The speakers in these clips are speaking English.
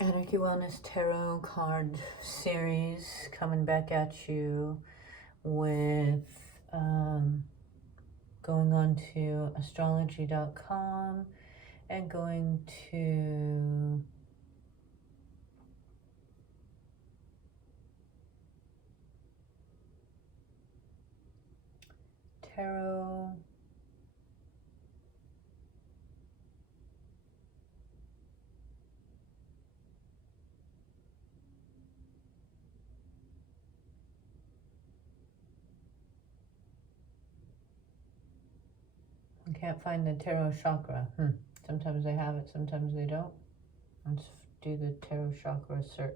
Anarchy Wellness Tarot card series coming back at you with going on to astrology.com and going to tarot. I can't find the tarot chakra. Sometimes they have it, sometimes they don't. Let's do the tarot chakra search.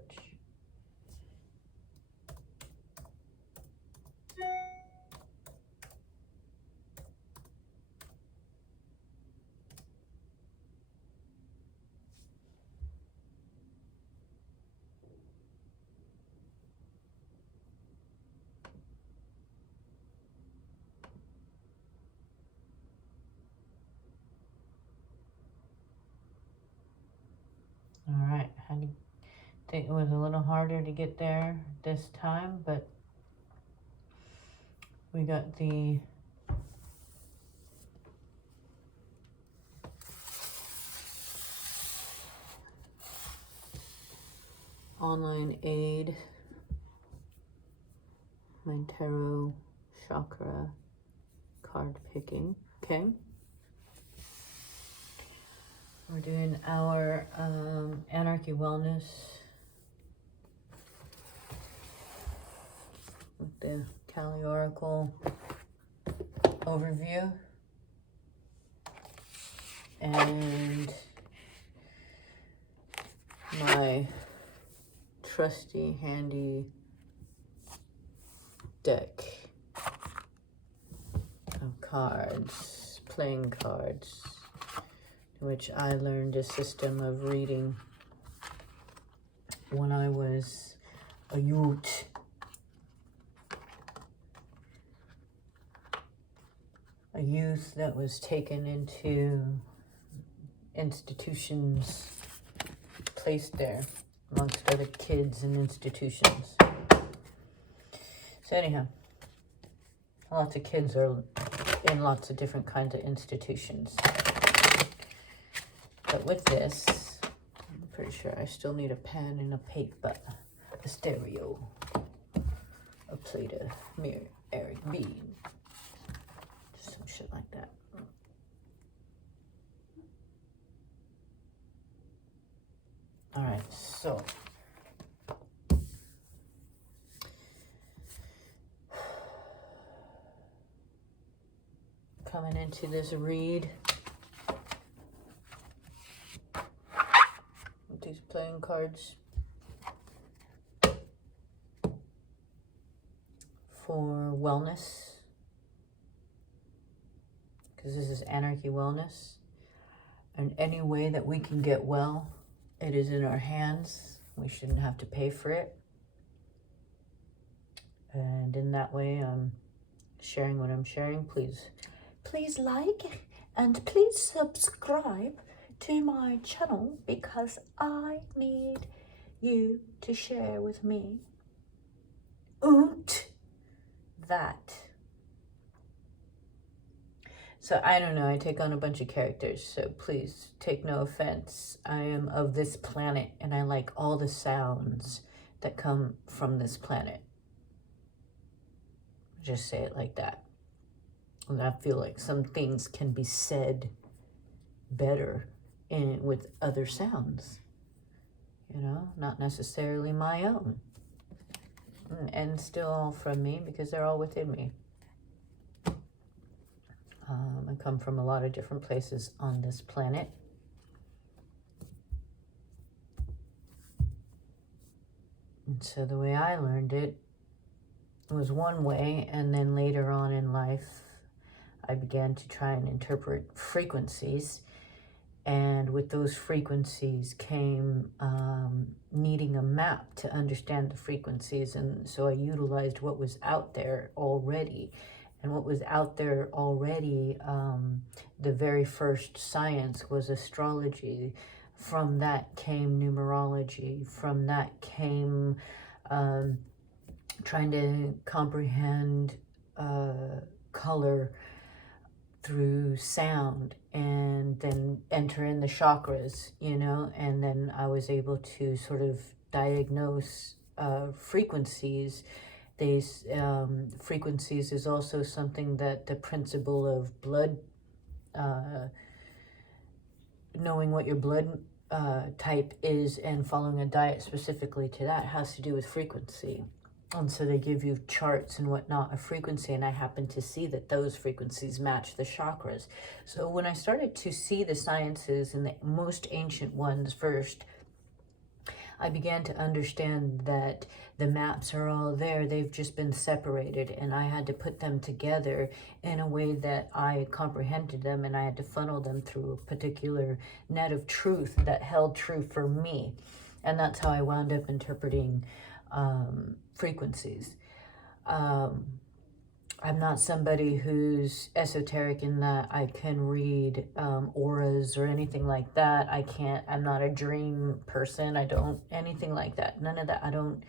All right, I think it was a little harder to get there this time, but we got the online aid, my tarot chakra card picking. Okay, we're doing our Anarchy Wellness with the Kali Oracle overview and my trusty handy deck of cards, playing cards, which I learned a system of reading when I was a youth. A youth that was taken into institutions, placed there amongst other kids and institutions. So anyhow, lots of kids are in lots of different kinds of institutions. But with this, I'm pretty sure I still need a pen and a paper, a stereo, a plate of mirror, Eric bead, just some shit like that. All right, so coming into this read with these playing cards for wellness, because this is Anarchy Wellness, and any way that we can get well, it is in our hands. We shouldn't have to pay for it. And in that way, I'm sharing what I'm sharing. Please like and please subscribe to my channel, because I need you to share with me that. So I don't know, I take on a bunch of characters, so please take no offense. I am of this planet and I like all the sounds that come from this planet. Just say it like that. And I feel like some things can be said better with other sounds, you know, not necessarily my own. And still all from me, because they're all within me. I come from a lot of different places on this planet. And so the way I learned it was one way, and then later on in life, I began to try and interpret frequencies. And with those frequencies came needing a map to understand the frequencies. And so I utilized what was out there already. And what was out there already, the very first science was astrology. From that came numerology. From that came trying to comprehend color through sound, and then enter in the chakras, you know, and then I was able to sort of diagnose frequencies. These frequencies is also something that the principle of blood, knowing what your blood type is and following a diet specifically to that has to do with frequency. And so they give you charts and whatnot of frequency, and I happen to see that those frequencies match the chakras. So when I started to see the sciences and the most ancient ones first, I began to understand that the maps are all there. They've just been separated, and I had to put them together in a way that I comprehended them, and I had to funnel them through a particular net of truth that held true for me. And that's how I wound up interpreting frequencies. I'm not somebody who's esoteric in that I can read auras or anything like that. I'm not a dream person. I don't, anything like that. None of that. I don't,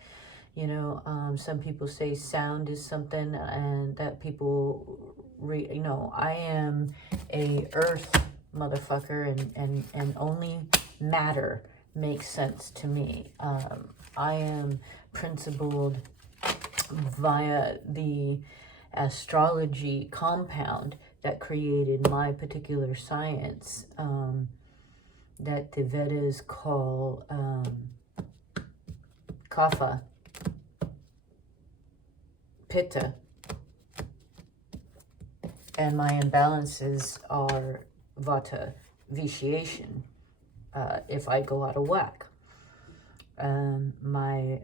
you know, some people say sound is something and that people, you know, I am a earth motherfucker, and only matter makes sense to me. I am principled via the astrology compound that created my particular science, that the Vedas call Kapha, Pitta, and my imbalances are Vata, vitiation, if I go out of whack. My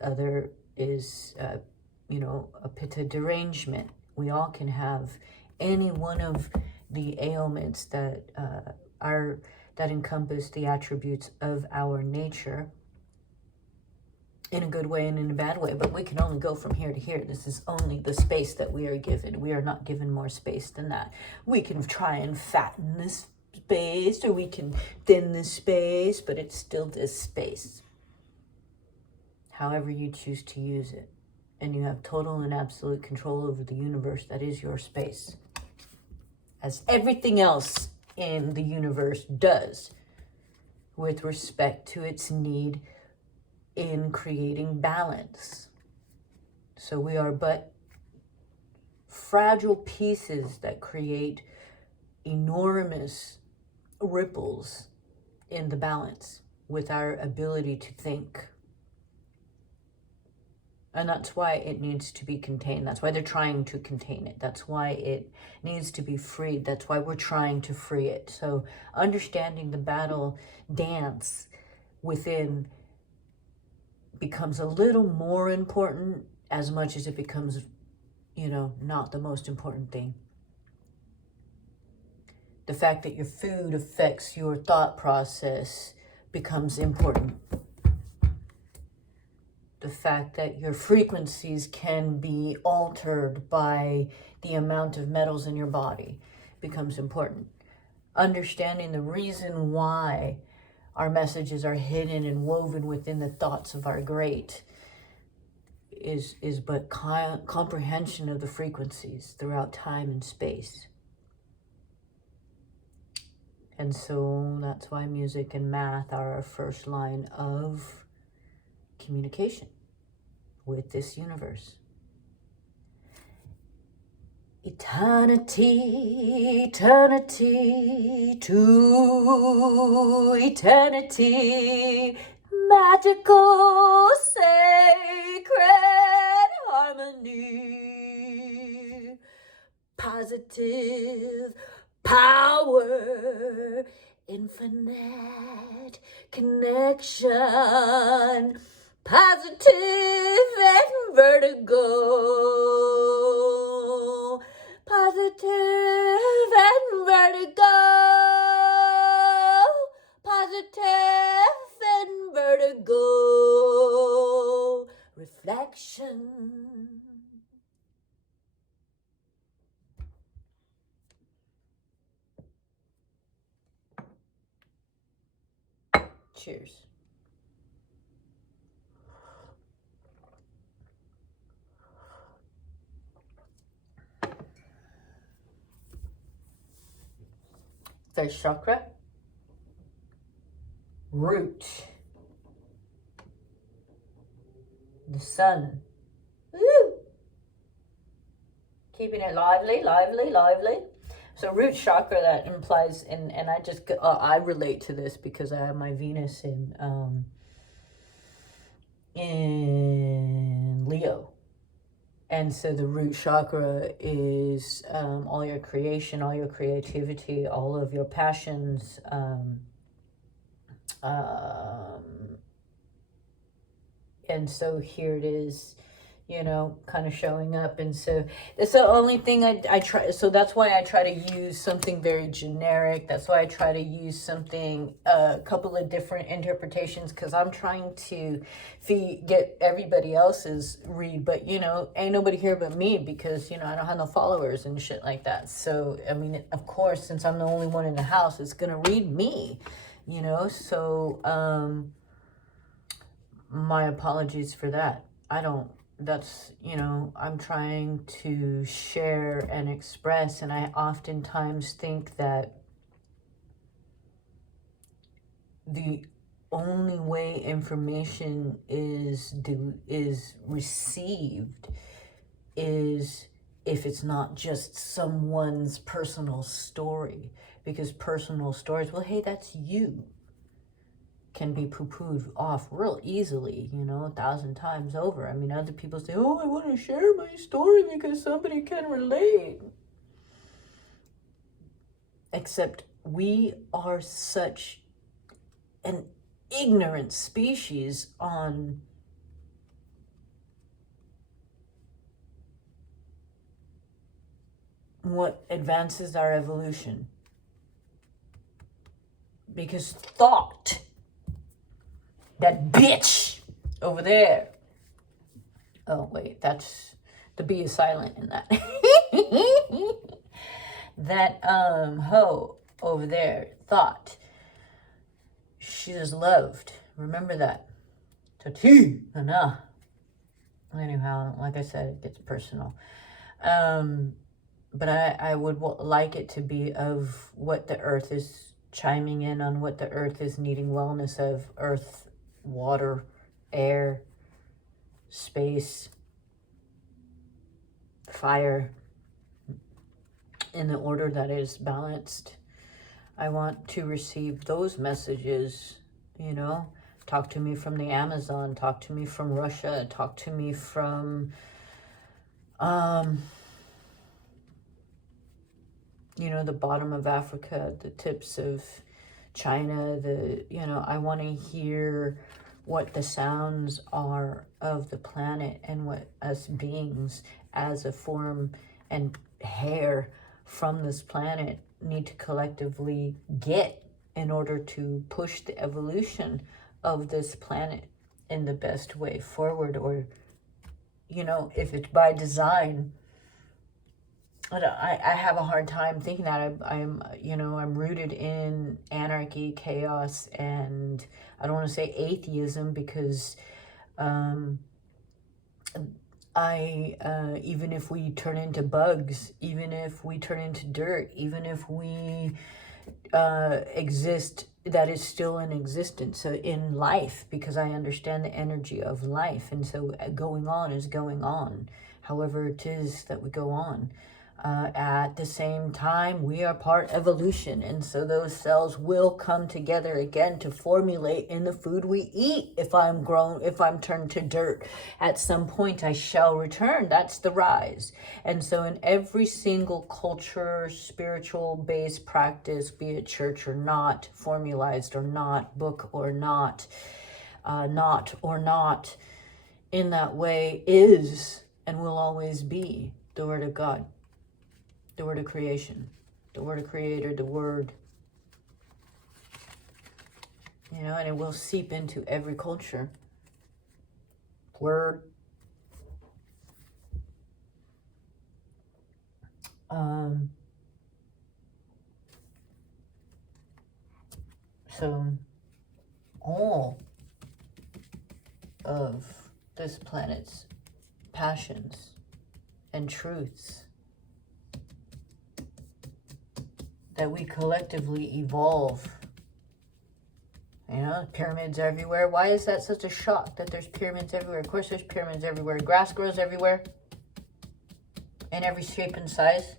other is you know, a pitta derangement. We all can have any one of the ailments that that encompass the attributes of our nature, in a good way and in a bad way, but we can only go from here to here. This is only the space that we are given. We are not given more space than that. We can try and fatten this space, or we can thin this space, but it's still this space. However you choose to use it. And you have total and absolute control over the universe that is your space, as everything else in the universe does, with respect to its need in creating balance. So we are but fragile pieces that create enormous ripples in the balance with our ability to think. And that's why it needs to be contained. That's why they're trying to contain it. That's why it needs to be freed. That's why we're trying to free it. So understanding the battle dance within becomes a little more important, as much as it becomes, you know, not the most important thing. The fact that your food affects your thought process becomes important. The fact that your frequencies can be altered by the amount of metals in your body becomes important. Understanding the reason why our messages are hidden and woven within the thoughts of our great is but comprehension of the frequencies throughout time and space. And so that's why music and math are our first line of communication with this universe. Eternity, eternity to eternity, magical, sacred harmony, positive power, infinite connection, positive and vertigo, positive and vertigo, positive and vertigo, reflection. Cheers. First chakra, root. The sun. Woo! Keeping it lively, lively, lively. So root chakra, that implies, and I just, I relate to this because I have my Venus in Leo. And so the root chakra is all your creation, all your creativity, all of your passions, and so here it is, you know, kind of showing up. And so that's the only thing I try. So that's why I try to use something very generic. That's why I try to use something, a couple of different interpretations, because I'm trying to get everybody else's read. But, you know, ain't nobody here but me, because, you know, I don't have no followers and shit like that. So, I mean, of course, since I'm the only one in the house, it's going to read me, you know. So, my apologies for that. That's, you know, I'm trying to share and express, and I oftentimes think that the only way information is received is if it's not just someone's personal story, because personal stories, well, hey, that's you, can be poo-pooed off real easily, you know, 1,000 times over. I mean, other people say, oh, I want to share my story because somebody can relate. Except we are such an ignorant species on what advances our evolution. Because thought, that bitch over there. Oh, wait, that's, the B is silent in that. That hoe over there, thought, she is loved. Remember that. Tati, enough. Anyhow, like I said, it gets personal. But I would like it to be of what the earth is chiming in on, what the earth is needing wellness of. Earth, water, air, space, fire, in the order that is balanced. I want to receive those messages, you know. Talk to me from the Amazon, talk to me from Russia, talk to me from, you know, the bottom of Africa, the tips of China, you know, I want to hear what the sounds are of the planet, and what us beings as a form and hair from this planet need to collectively get in order to push the evolution of this planet in the best way forward. Or, you know, if it's by design, I have a hard time thinking that. I'm you know, I'm rooted in anarchy, chaos, and I don't want to say atheism, because even if we turn into bugs, even if we turn into dirt, even if we exist, that is still in existence, so in life, because I understand the energy of life. And so going on is going on, however it is that we go on. At the same time, we are part evolution, and so those cells will come together again to formulate in the food we eat. If I'm turned to dirt, at some point I shall return. That's the rise. And so in every single culture, spiritual based practice, be it church or not, formalized or not, book or not, in that way, is and will always be the Word of God. The word of creation, the word of creator, the word, you know, and it will seep into every culture. Word. So all of this planet's passions and truths that we collectively evolve. You know, pyramids everywhere. Why is that such a shock that there's pyramids everywhere? Of course there's pyramids everywhere. Grass grows everywhere. In every shape and size.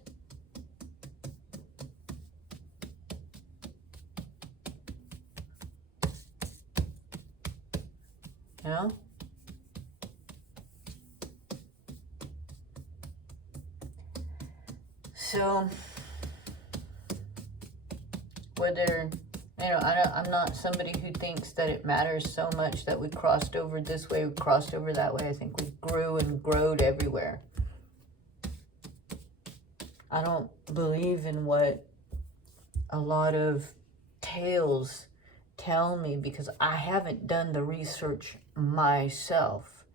You know? So, whether, you know, I'm not somebody who thinks that it matters so much that we crossed over this way, we crossed over that way. I think we grew and growed everywhere. I don't believe in what a lot of tales tell me because I haven't done the research myself.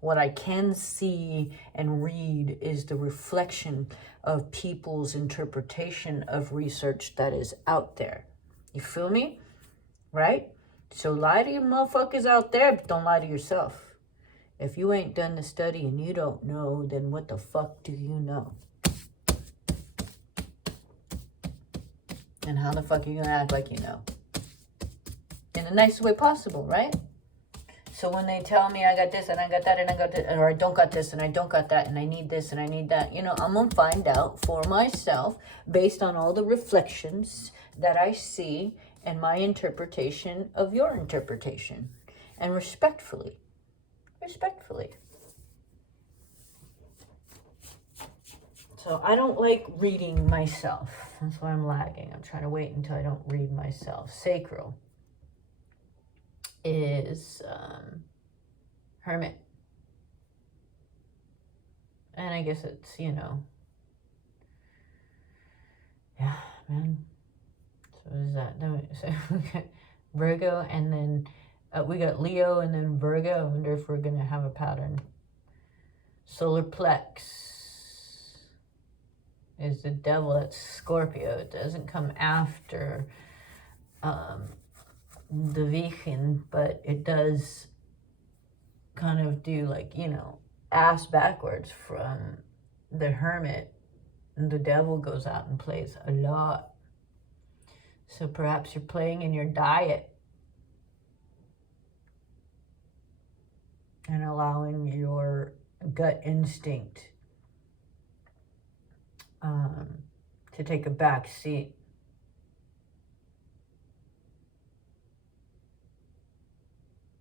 What I can see and read is the reflection of people's interpretation of research that is out there. You feel me? Right? So lie to your motherfuckers out there, but don't lie to yourself. If you ain't done the study and you don't know, then what the fuck do you know? And how the fuck are you gonna act like you know? In the nicest way possible, right? So when they tell me I got this and I got that and I got this, or I don't got this and I don't got that and I need this and I need that, you know, I'm gonna find out for myself based on all the reflections that I see and my interpretation of your interpretation. And respectfully. So I don't like reading myself. That's why I'm lagging. I'm trying to wait until I don't read myself. Sacral is hermit. And I guess it's, you know, yeah, man. So what is that? No, so we got Virgo and then we got Leo and then Virgo. I wonder if we're going to have a pattern. Solar plex is the devil. That's Scorpio. It doesn't come after the Virgin, but it does kind of do like, you know, ass backwards from the hermit. And the devil goes out and plays a lot. So perhaps you're playing in your diet and allowing your gut instinct to take a back seat.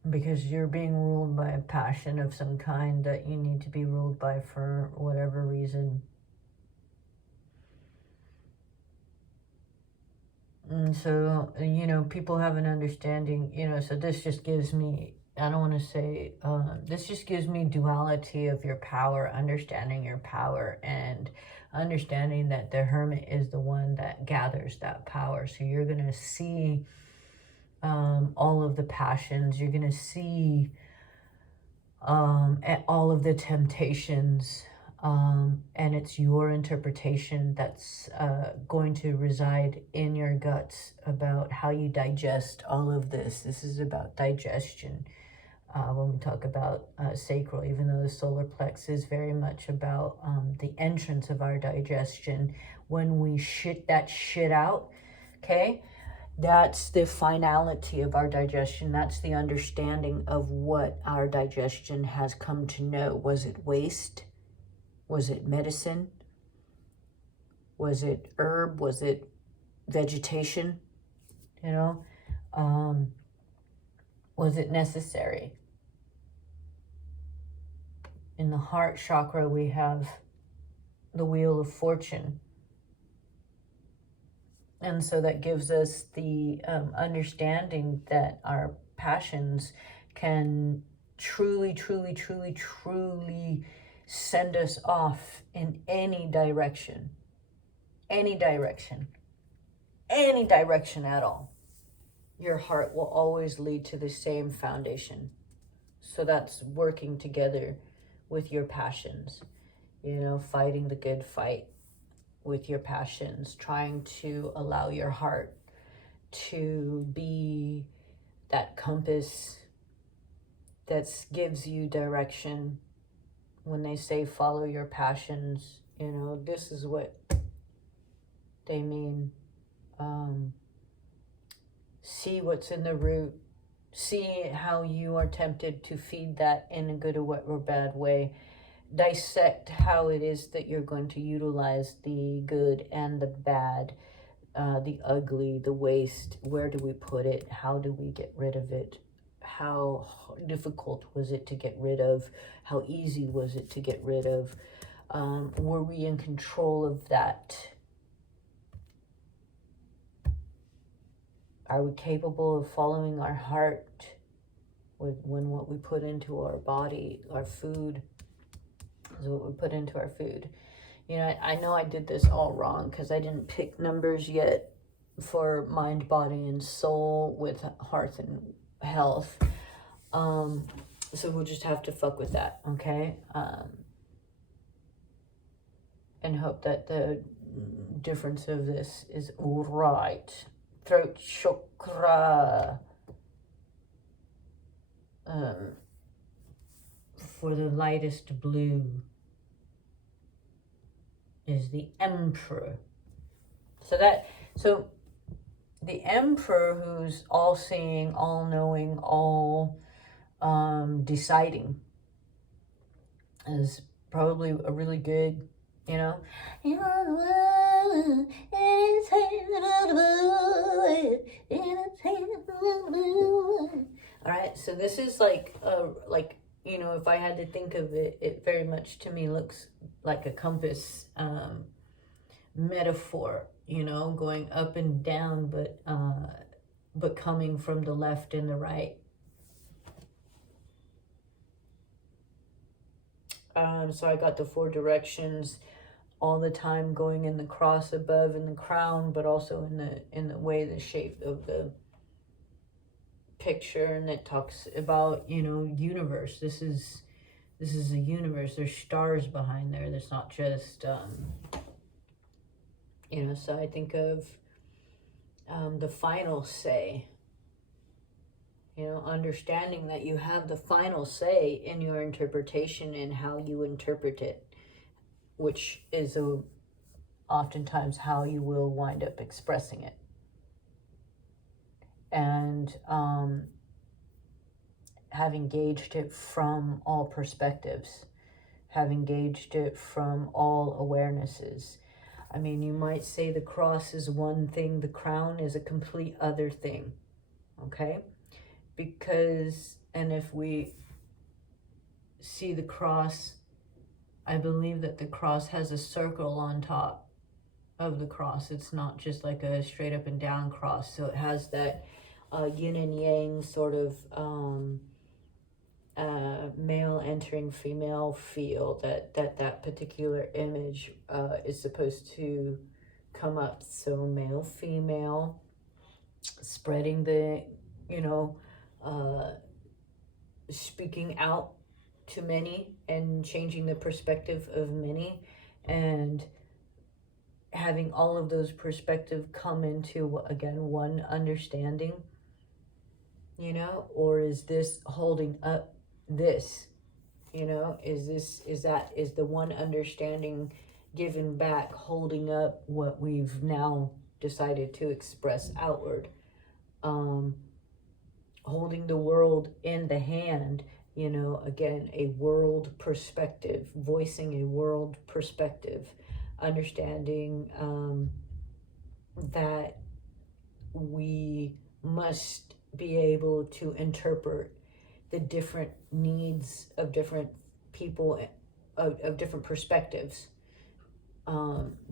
Because you're being ruled by a passion of some kind that you need to be ruled by for whatever reason. And so, you know, people have an understanding, you know, so this just gives me, I don't want to say, this just gives me duality of your power, understanding your power and understanding that the hermit is the one that gathers that power. So you're going to see all of the passions. You're going to see all of the temptations. And it's your interpretation that's going to reside in your guts about how you digest all of this. This is about digestion. When we talk about sacral, even though the solar plex is very much about the entrance of our digestion, when we shit that shit out, okay, that's the finality of our digestion. That's the understanding of what our digestion has come to know. Was it waste? Was it medicine? Was it herb? Was it vegetation? You know, was it necessary? In the heart chakra, we have the wheel of fortune. And so that gives us the understanding that our passions can truly, truly, truly, truly send us off in any direction. Any direction. Any direction at all. Your heart will always lead to the same foundation. So that's working together with your passions, you know, fighting the good fight with your passions, trying to allow your heart to be that compass that gives you direction. When they say follow your passions, you know, this is what they mean. See what's in the root. See how you are tempted to feed that in a good or bad way. Dissect how it is that you're going to utilize the good and the bad, the ugly, the waste. Where do we put it? How do we get rid of it? How difficult was it to get rid of? How easy was it to get rid of? Were we in control of that? Are we capable of following our heart when what we put into our body, our food, is what we put into our food? You know, I know I did this all wrong because I didn't pick numbers yet for mind, body, and soul with heart and health. So we'll just have to fuck with that, okay? And hope that the difference of this is all right. Throat chakra. For the lightest blue is the Emperor. So the Emperor, who's all-seeing, all-knowing, all deciding, is probably a really good, you know. All right, so this is like, you know, if I had to think of it, it very much to me looks like a compass metaphor, you know, going up and down, but coming from the left and the right. So I got the 4 directions all the time, going in the cross above in the crown, but also in the way, the shape of the picture. And it talks about, you know, universe. This is a universe. There's stars behind there. There's not just you know. So I think of the final say, you know, understanding that you have the final say in your interpretation and how you interpret it, which is oftentimes how you will wind up expressing it. And have engaged it from all perspectives, have engaged it from all awarenesses. I mean, you might say the cross is one thing, the crown is a complete other thing, okay? Because, and if we see the cross, I believe that the cross has a circle on top of the cross. It's not just like a straight up and down cross. So it has that yin and yang sort of male entering female feel that particular image is supposed to come up. So male, female, spreading the, you know, speaking out to many and changing the perspective of many, and having all of those perspectives come into, again, one understanding, you know. Or is this holding up this, you know? Is the one understanding given back, holding up what we've now decided to express outward? Holding the world in the hand, you know, again, a world perspective, voicing a world perspective, understanding that we must be able to interpret the different needs of different people, of different perspectives,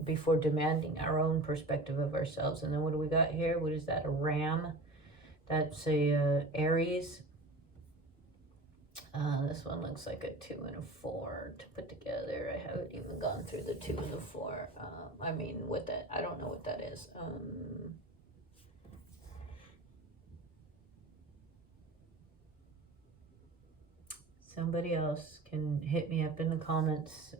before demanding our own perspective of ourselves. And then what do we got here? What is that? A ram? That's a Aries. This one looks like a 2 and a 4 to put together. I haven't even gone through the 2 and the 4. I mean, what that, I don't know what that is. Somebody else can hit me up in the comments.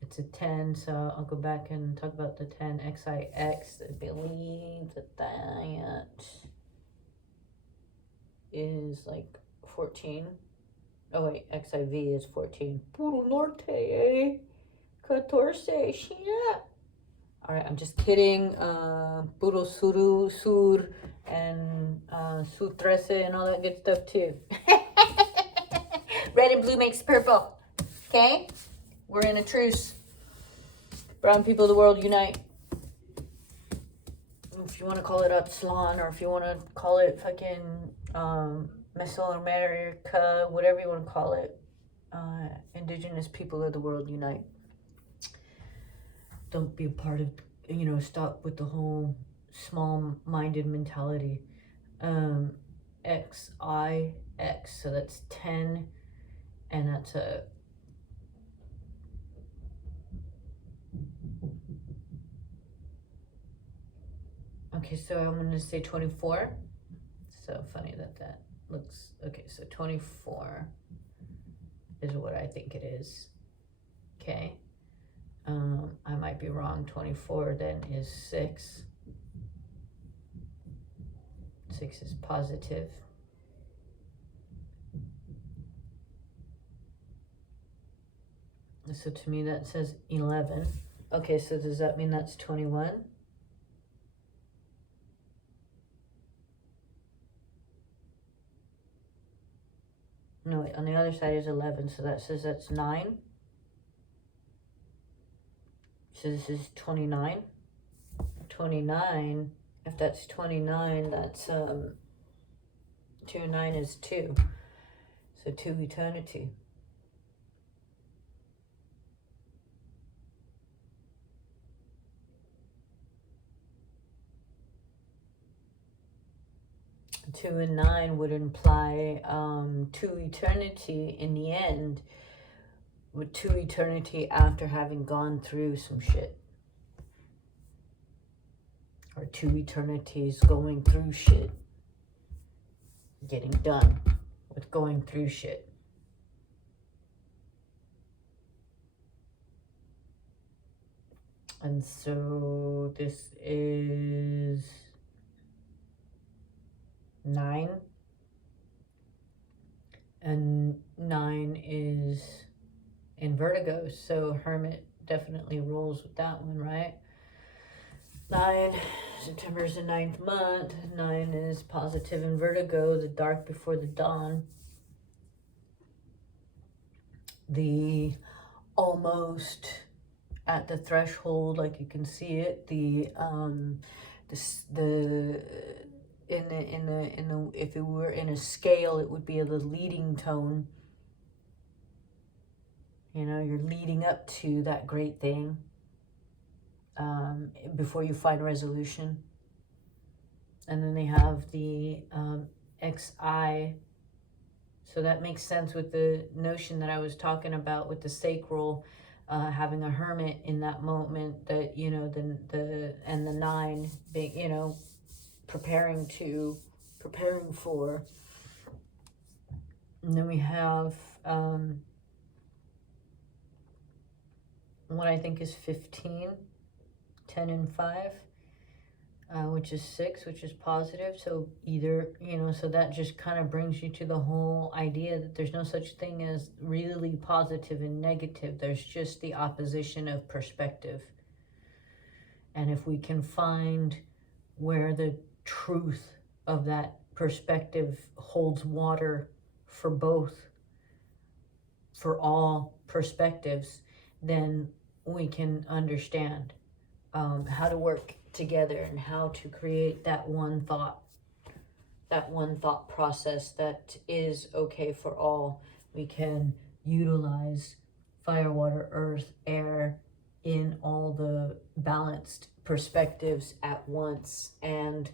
It's a 10, so I'll go back and talk about the 10 XIX. I believe that is like 14. Oh wait, XIV is 14. Puro norte, eh? 14, shit. Alright, I'm just kidding. Puro sur, and su 13 and all that good stuff too. Red and blue makes purple. Okay? We're in a truce. Brown people of the world unite. If you want to call it Upsilon, or if you want to call it fucking Mesoamerica, whatever you want to call it, indigenous people of the world unite. Don't be a part of, stop with the whole small-minded mentality. X, so that's 10, and that's a... Okay, so I'm going to say 24. So funny that looks... Okay, so 24 is what I think it is. Okay. I might be wrong. 24 then is 6. 6 is positive. So to me that says 11. Okay, so does that mean that's 21? No, wait, on the other side is 11, so that says that's 9. So this is 29. 29, if that's 29, that's 2 and 9 is 2. So 2 eternity. Two and 9 would imply 2 eternity in the end, with 2 eternity after having gone through some shit. Or 2 eternities going through shit. Getting done with going through shit. And so this is 9. And 9 is in Vertigo, so Hermit definitely rolls with that one, right? 9, September is the 9th month. 9 is positive in Vertigo, the dark before the dawn. The almost at the threshold, like you can see it, if it were in a scale, it would be the leading tone. You're leading up to that great thing before you find resolution. And then they have the XI. So that makes sense with the notion that I was talking about with the sacral, having a hermit in that moment, that, and the 9 being, preparing for. And then we have what I think is 15, 10 and 5, which is 6, which is positive. So either, so that just kind of brings you to the whole idea that there's no such thing as really positive and negative. There's just the opposition of perspective. And if we can find where the truth of that perspective holds water for both, for all perspectives, then we can understand how to work together and how to create that one thought process that is okay for all. We can utilize fire, water, earth, air in all the balanced perspectives at once, and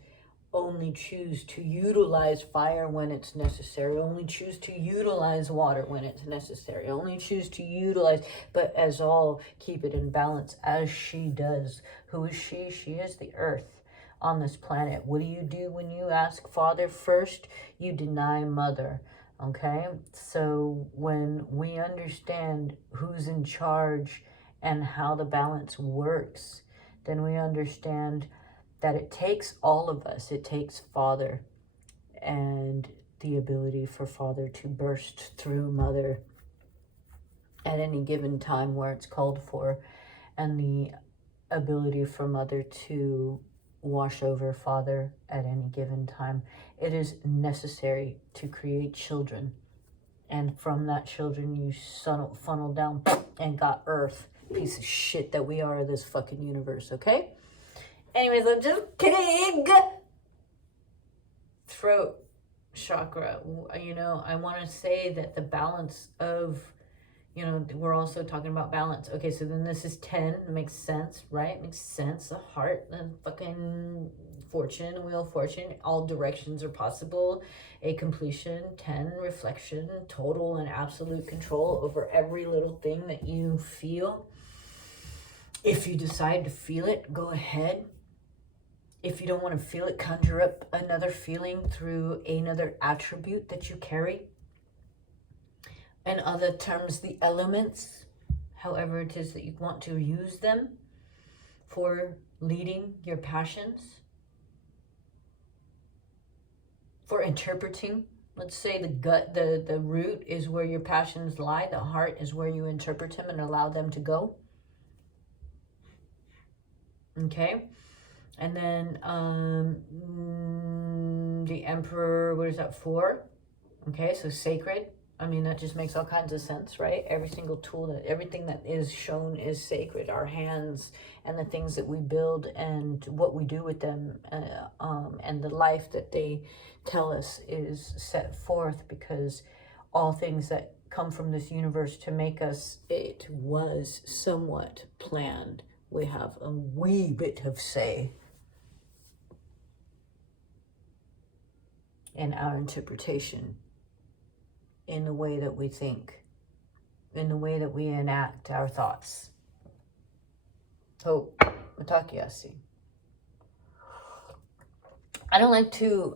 only choose to utilize fire when it's necessary, only choose to utilize water when it's necessary, only choose to utilize, but as all keep it in balance as she does. Who is she? She is the earth on this planet. What do you do when you ask Father first? You deny Mother. Okay? So when we understand who's in charge and how the balance works, then we understand that it takes all of us. It takes Father and the ability for father to burst through mother at any given time where it's called for, and the ability for mother to wash over father at any given time. It is necessary to create children, and from that children you funnel down and got earth, piece of shit that we are, this fucking universe. Okay, anyways, I'm just kidding. Throat chakra, you know, I want to say that the balance of, you know, we're also talking about balance. Okay, so then this is 10. It makes sense, right? It makes sense. The heart, the fucking fortune, wheel of fortune, all directions are possible. A completion. 10, reflection, total and absolute control over every little thing that you feel. If you decide to feel it, go ahead. If you don't want to feel it, conjure up another feeling through another attribute that you carry. In other terms, the elements, however it is that you want to use them for leading your passions, for interpreting. Let's say the gut, the root is where your passions lie. The heart is where you interpret them and allow them to go. Okay. And then the Emperor, what is that for? Okay, so sacred. I mean, that just makes all kinds of sense, right? Every single tool, that everything that is shown is sacred. Our hands and the things that we build and what we do with them, and the life that they tell us is set forth, because all things that come from this universe to make us, it was somewhat planned. We have a wee bit of say in our interpretation, in the way that we think, in the way that we enact our thoughts. So, Matakiasi. I don't like to,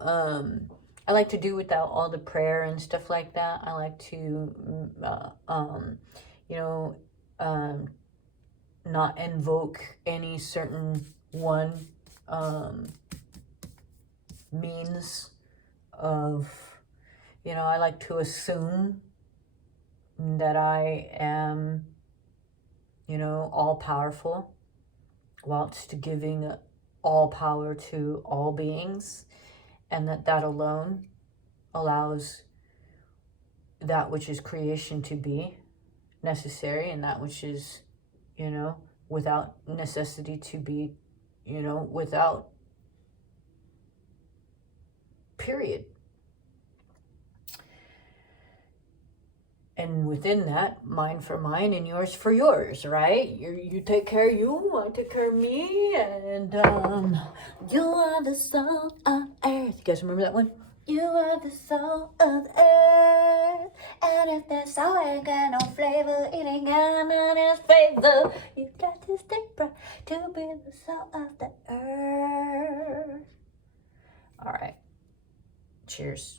I like to do without all the prayer and stuff like that. I like to, you know, not invoke any certain one means of, you know, I like to assume that I am, you know, all powerful, whilst giving all power to all beings, and that alone allows that which is creation to be necessary, and that which is, you know, without necessity to be, you know, without, period. And within that, mine for mine and yours for yours, right? You take care of you, I take care of me, and you are the soul of earth. You guys remember that one? You are the soul of earth, and if that soul ain't got no flavor, it ain't got none else favor. You got to stay proud to be the soul of the earth. All right. Cheers.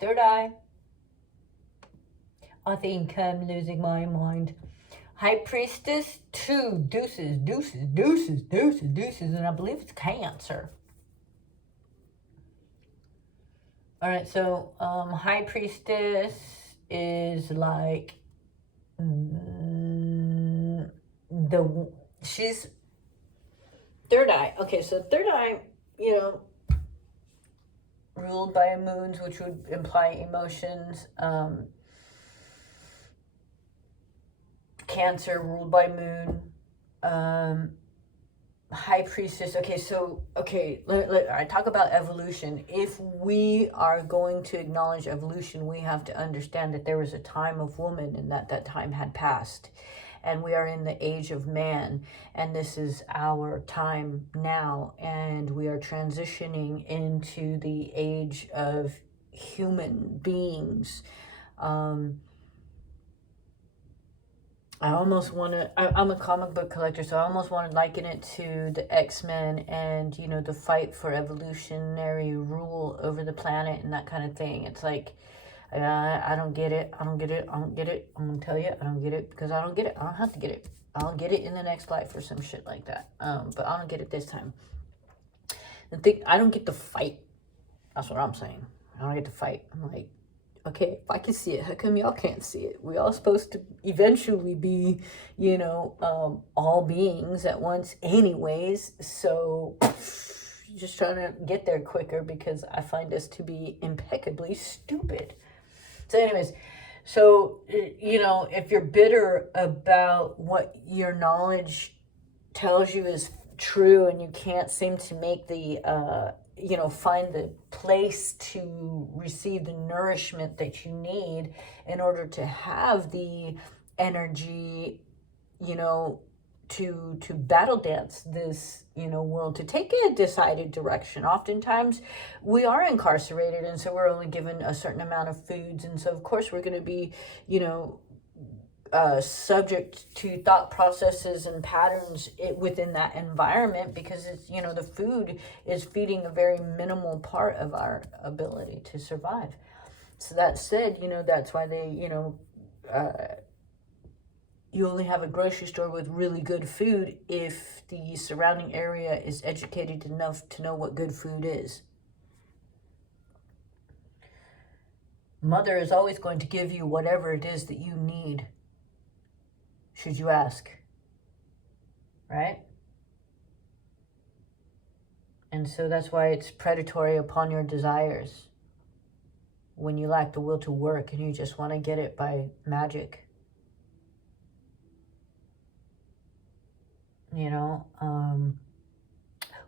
Third eye. I think I'm losing my mind. High Priestess, 2 deuces, deuces, deuces, deuces, deuces, and I believe it's Cancer. All right, so High Priestess is like she's third eye. Okay, so third eye, you know, ruled by moons, which would imply emotions. Cancer, ruled by moon. High Priestess. Okay, so, I talk about evolution. If we are going to acknowledge evolution, we have to understand that there was a time of woman and that time had passed. And we are in the age of man, and this is our time now, and we are transitioning into the age of human beings. I almost want to, I'm a comic book collector, so I almost want to liken it to the X-Men and, you know, the fight for evolutionary rule over the planet and that kind of thing. It's like, I don't get it. I don't get it. I don't get it. I'm going to tell you, I don't get it because I don't get it. I don't have to get it. I'll get it in the next life or some shit like that. But I don't get it this time. The thing, I don't get to fight. That's what I'm saying. I don't get to fight. I'm like, okay, if I can see it, how come y'all can't see it? We all supposed to eventually be, all beings at once anyways. So just trying to get there quicker because I find this to be impeccably stupid. So anyways, so, if you're bitter about what your knowledge tells you is true and you can't seem to make the, find the place to receive the nourishment that you need in order to have the energy, to battle dance this world, to take a decided direction. Oftentimes we are incarcerated, and so we're only given a certain amount of foods, and so of course we're going to be subject to thought processes and patterns within that environment, because it's the food is feeding a very minimal part of our ability to survive. So that said, that's why they you only have a grocery store with really good food if the surrounding area is educated enough to know what good food is. Mother is always going to give you whatever it is that you need, should you ask. Right? And so that's why it's predatory upon your desires when you lack the will to work and you just want to get it by magic.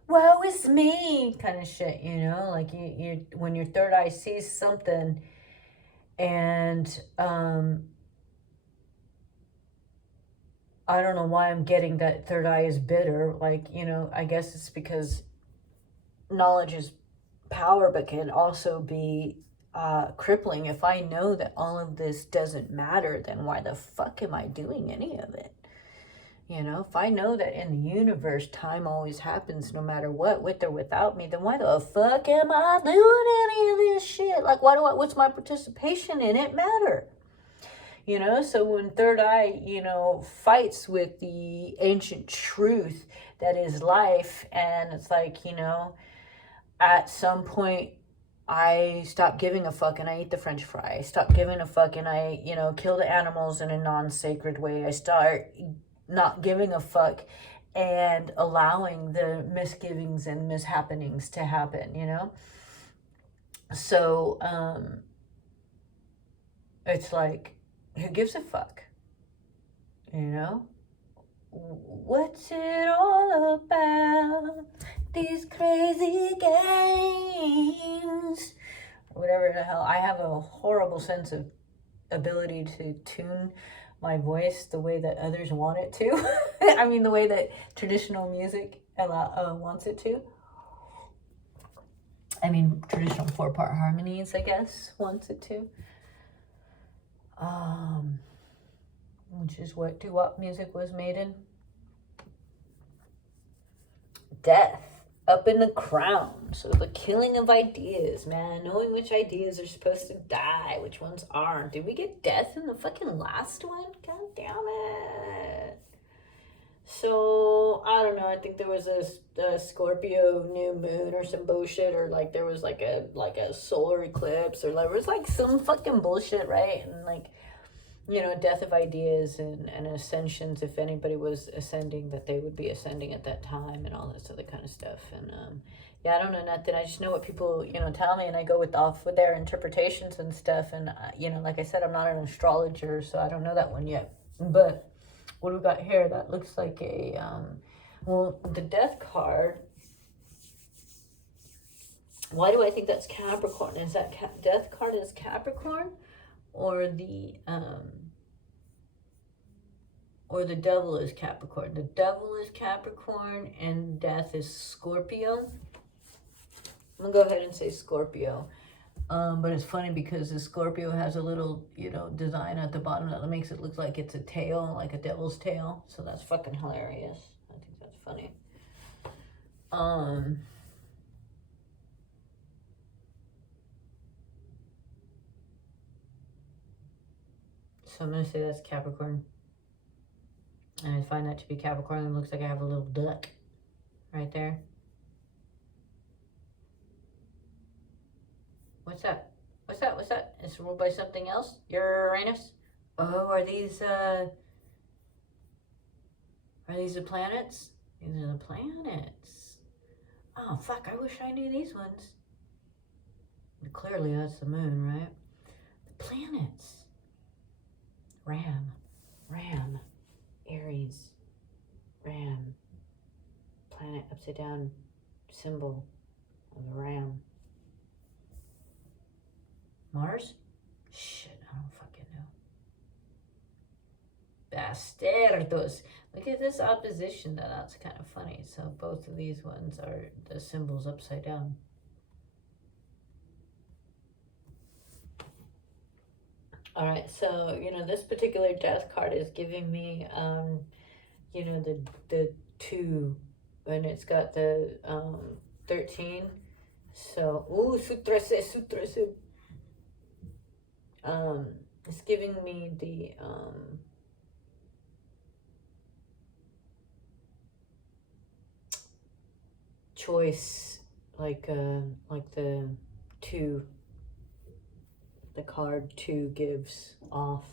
Woe is me kind of shit, like you when your third eye sees something and I don't know why I'm getting that third eye is bitter. Like, I guess it's because knowledge is power, but can also be crippling. If I know that all of this doesn't matter, then why the fuck am I doing any of it? If I know that in the universe, time always happens no matter what, with or without me, then why the fuck am I doing any of this shit? Like, what's my participation in it matter? So when third eye, fights with the ancient truth that is life, and it's like, at some point, I stop giving a fuck and I eat the French fry. I stop giving a fuck and I, kill the animals in a non-sacred way. I start not giving a fuck and allowing the misgivings and mishappenings to happen, So, it's like, who gives a fuck? What's it all about? These crazy games. Whatever the hell. I have a horrible sense of ability to tune my voice the way that others want it to. I mean, the way that traditional music wants it to. I mean, traditional 4-part harmonies, I guess, wants it to. Which is what doo-wop music was made in. Death up in the crown. So the killing of ideas, man. Knowing which ideas are supposed to die, which ones aren't. Did we get death in the fucking last one? God damn it. So, I don't know. I think there was a Scorpio new moon or some bullshit, or like there was like a solar eclipse, or like, there was like some fucking bullshit, right? And like, death of ideas and ascensions, if anybody was ascending, that they would be ascending at that time, and all this other kind of stuff. And I don't know nothing. I just know what people tell me, and I go off with their interpretations and stuff. And like I said, I'm not an astrologer, so I don't know that one yet. But what do we got here? That looks like a the death card. Why do I think that's Capricorn? Is that death card is Capricorn? Or the devil is Capricorn. The devil is Capricorn and death is Scorpio. I'm gonna go ahead and say Scorpio. But it's funny because the Scorpio has a little, design at the bottom that makes it look like it's a tail, like a devil's tail. So that's fucking hilarious. I think that's funny. So I'm going to say that's Capricorn. And I find that to be Capricorn. It looks like I have a little duck right there. What's that? What's that? What's that? It's ruled by something else? Uranus? Oh, are these the planets? These are the planets. Oh, fuck, I wish I knew these ones. Clearly that's the moon, right? The planets. Ram, Aries, ram, planet upside down symbol of a ram. Mars? Shit, I don't fucking know. Bastardos. Look at this opposition, though. That's kind of funny. So both of these ones are the symbols upside down. All right, so, this particular death card is giving me, the 2, and it's got the 13. So, sutrase. It's giving me the choice, like the 2. The card 2 gives off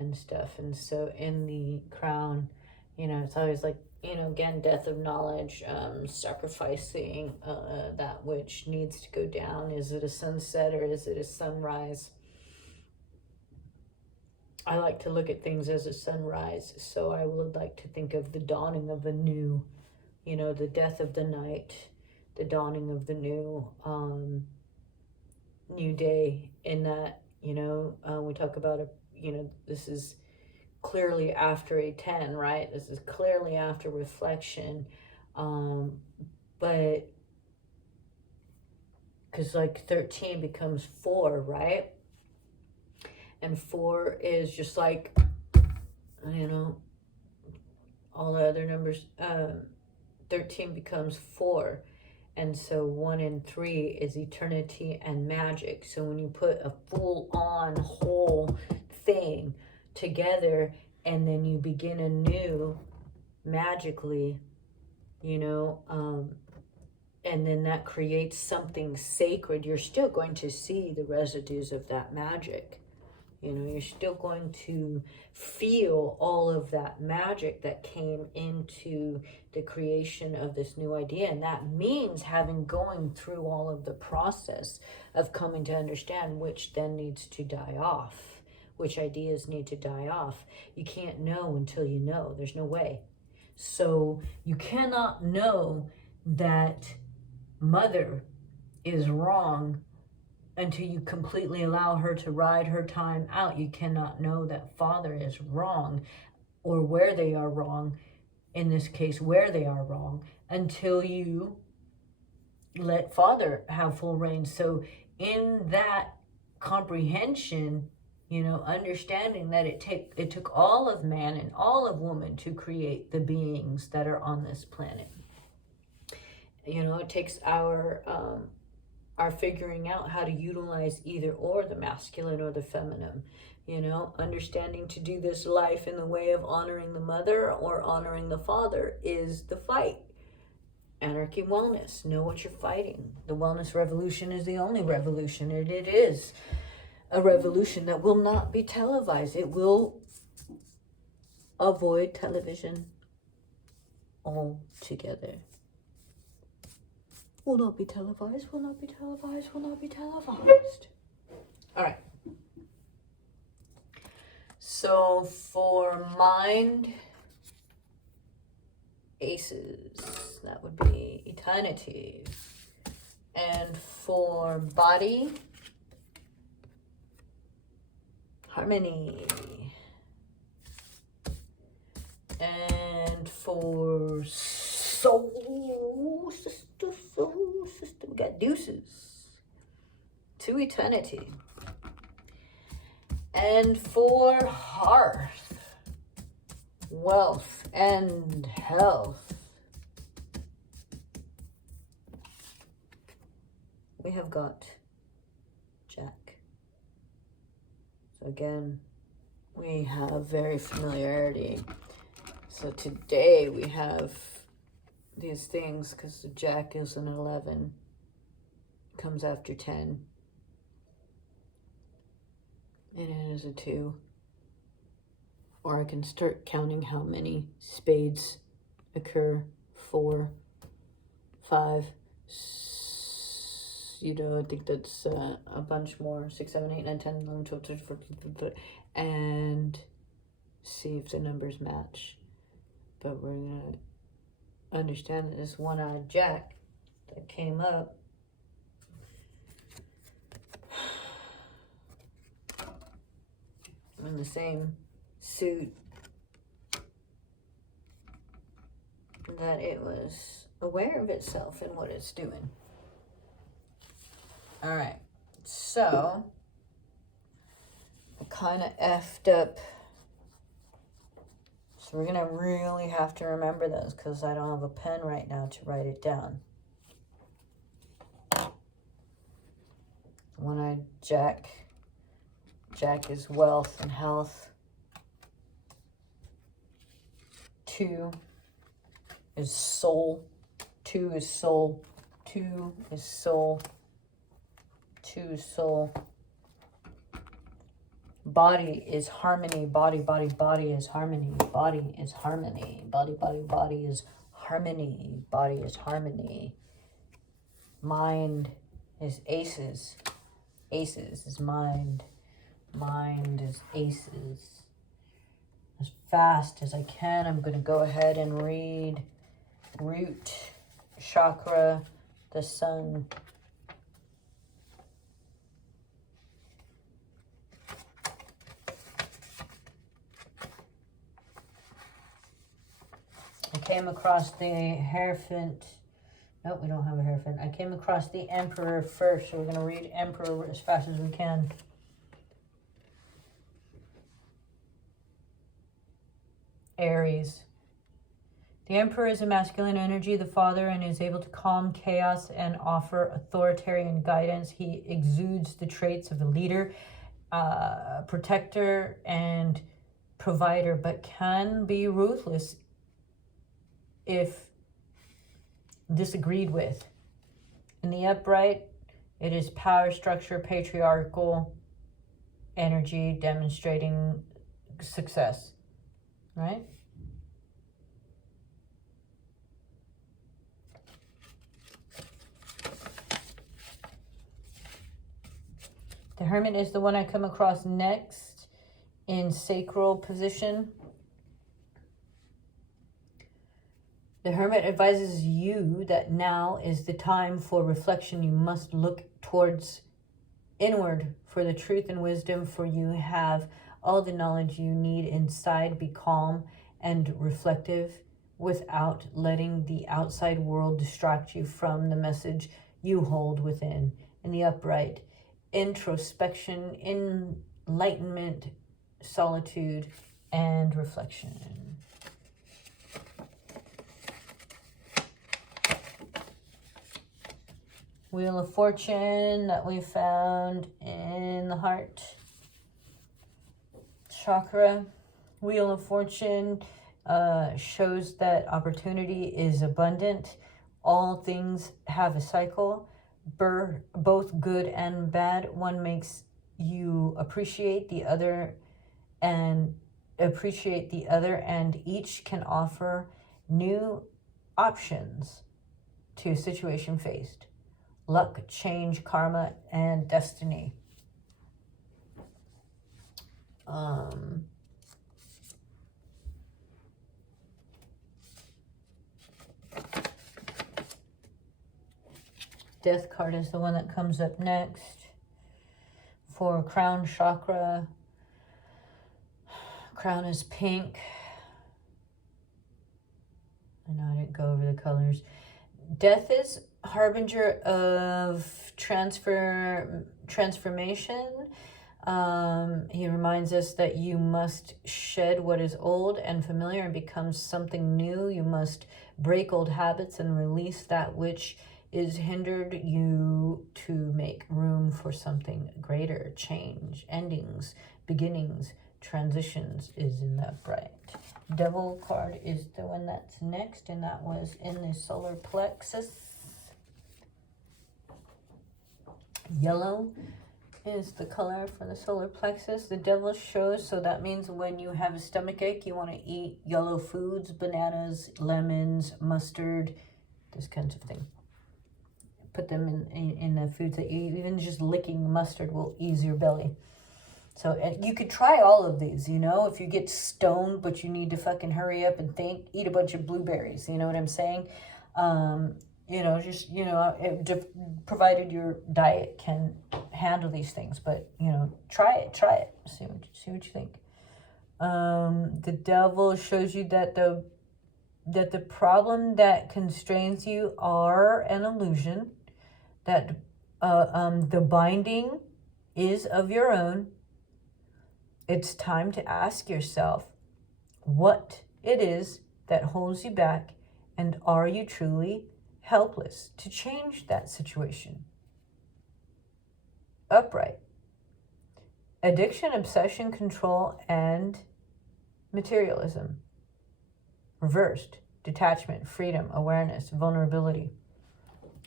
and stuff. And so in the crown, it's always like, again, death of knowledge, sacrificing that which needs to go down. Is it a sunset or is it a sunrise? I like to look at things as a sunrise. So I would like to think of the dawning of a new, the death of the night, the dawning of the new, new day. In that, we talk about this is clearly after a 10, right? This is clearly after reflection, but because like 13 becomes 4, right? And 4 is just like, all the other numbers. 13 becomes 4. And so 1 and 3 is eternity and magic. So when you put a full-on whole thing together and then you begin anew magically, and then that creates something sacred, you're still going to see the residues of that magic. You're still going to feel all of that magic that came into the creation of this new idea. And that means going through all of the process of coming to understand which then needs to die off, which ideas need to die off. You can't know until you know. There's no way. So you cannot know that mother is wrong until you completely allow her to ride her time out. You cannot know that father is wrong, or where they are wrong, in this case, where they are wrong, until you let father have full reign. So in that comprehension, understanding that it took all of man and all of woman to create the beings that are on this planet. It takes our figuring out how to utilize either or, the masculine or the feminine, understanding to do this life in the way of honoring the mother or honoring the father is the fight. Anarchy, wellness, know what you're fighting. The wellness revolution is the only revolution, and it is a revolution that will not be televised. It will avoid television altogether. Will not be televised, will not be televised, will not be televised. All right. So for mind, aces, that would be eternity. And for body, harmony. And for soul sister, we got deuces to eternity. And for hearth, wealth and health, we have got Jack. So again, we have very familiarity So today we have these things because the Jack is an 11, comes after 10, and it is a 2. Or I can start counting how many spades occur. 4, 5, I think that's a bunch more. 6, 7, 8, 9, 10, 11, 12, 13, 14, 15, and see if the numbers match. But we're going to understand that this one-eyed Jack that came up in the same suit, that it was aware of itself and what it's doing. All right, so I kind of effed up. So we're gonna really have to remember those because I don't have a pen right now to write it down. One-eyed Jack. Jack is wealth and health. 2 is soul. 2 is soul. 2 is soul. 2 is soul. Body is harmony. Body is harmony. Body is harmony. Body is harmony. Body is harmony. Mind is aces. Aces is mind. Mind is aces. As fast as I can, I'm going to go ahead and read root, chakra, the sun. I came across the Hierophant. Nope, we don't have a Hierophant. I came across the Emperor first, so we're going to read Emperor as fast as we can. Aries. The Emperor is a masculine energy, the father, and is able to calm chaos and offer authoritarian guidance. He exudes the traits of a leader, protector, and provider, but can be ruthless if disagreed with. In the upright, it is power structure, patriarchal energy demonstrating success, right? The Hermit is the one I come across next in sacral position. The Hermit advises you that now is the time for reflection. You must look towards inward for the truth and wisdom, for you have all the knowledge you need inside. Be calm and reflective without letting the outside world distract you from the message you hold within. In the upright, introspection, enlightenment, solitude, and reflection. Wheel of Fortune that we found in the heart chakra. Wheel of Fortune shows that opportunity is abundant. All things have a cycle, both good and bad. One makes you appreciate the other, and each can offer new options to a situation faced. Luck, change, karma, and destiny. Death card is the one that comes up next for crown chakra. Crown is pink. I know I didn't go over the colors. Death is harbinger of transformation. He reminds us that you must shed what is old and familiar and become something new. You must break old habits and release that which is hindered you to make room for something greater. Change, endings, beginnings, transitions is in the upright. Devil card is the one that's next, and that was in the solar plexus. Yellow is the color for the solar plexus. The devil shows, so that means when you have a stomach ache, you want to eat yellow foods, bananas, lemons, mustard, this kinds of thing. Put them in the foods that you eat. Even just licking mustard will ease your belly. So you could try all of these, you know. If you get stoned but you need to fucking hurry up and think, eat a bunch of blueberries. You know what I'm saying? You know, just, you know, provided your diet can handle these things. But, you know, try it. See what you think. The devil shows you that the problem that constrains you are an illusion. That the binding is of your own. It's time to ask yourself what it is that holds you back, and are you truly helpless to change that situation? Upright. Addiction, obsession, control, and materialism. Reversed. Detachment, freedom, awareness, vulnerability.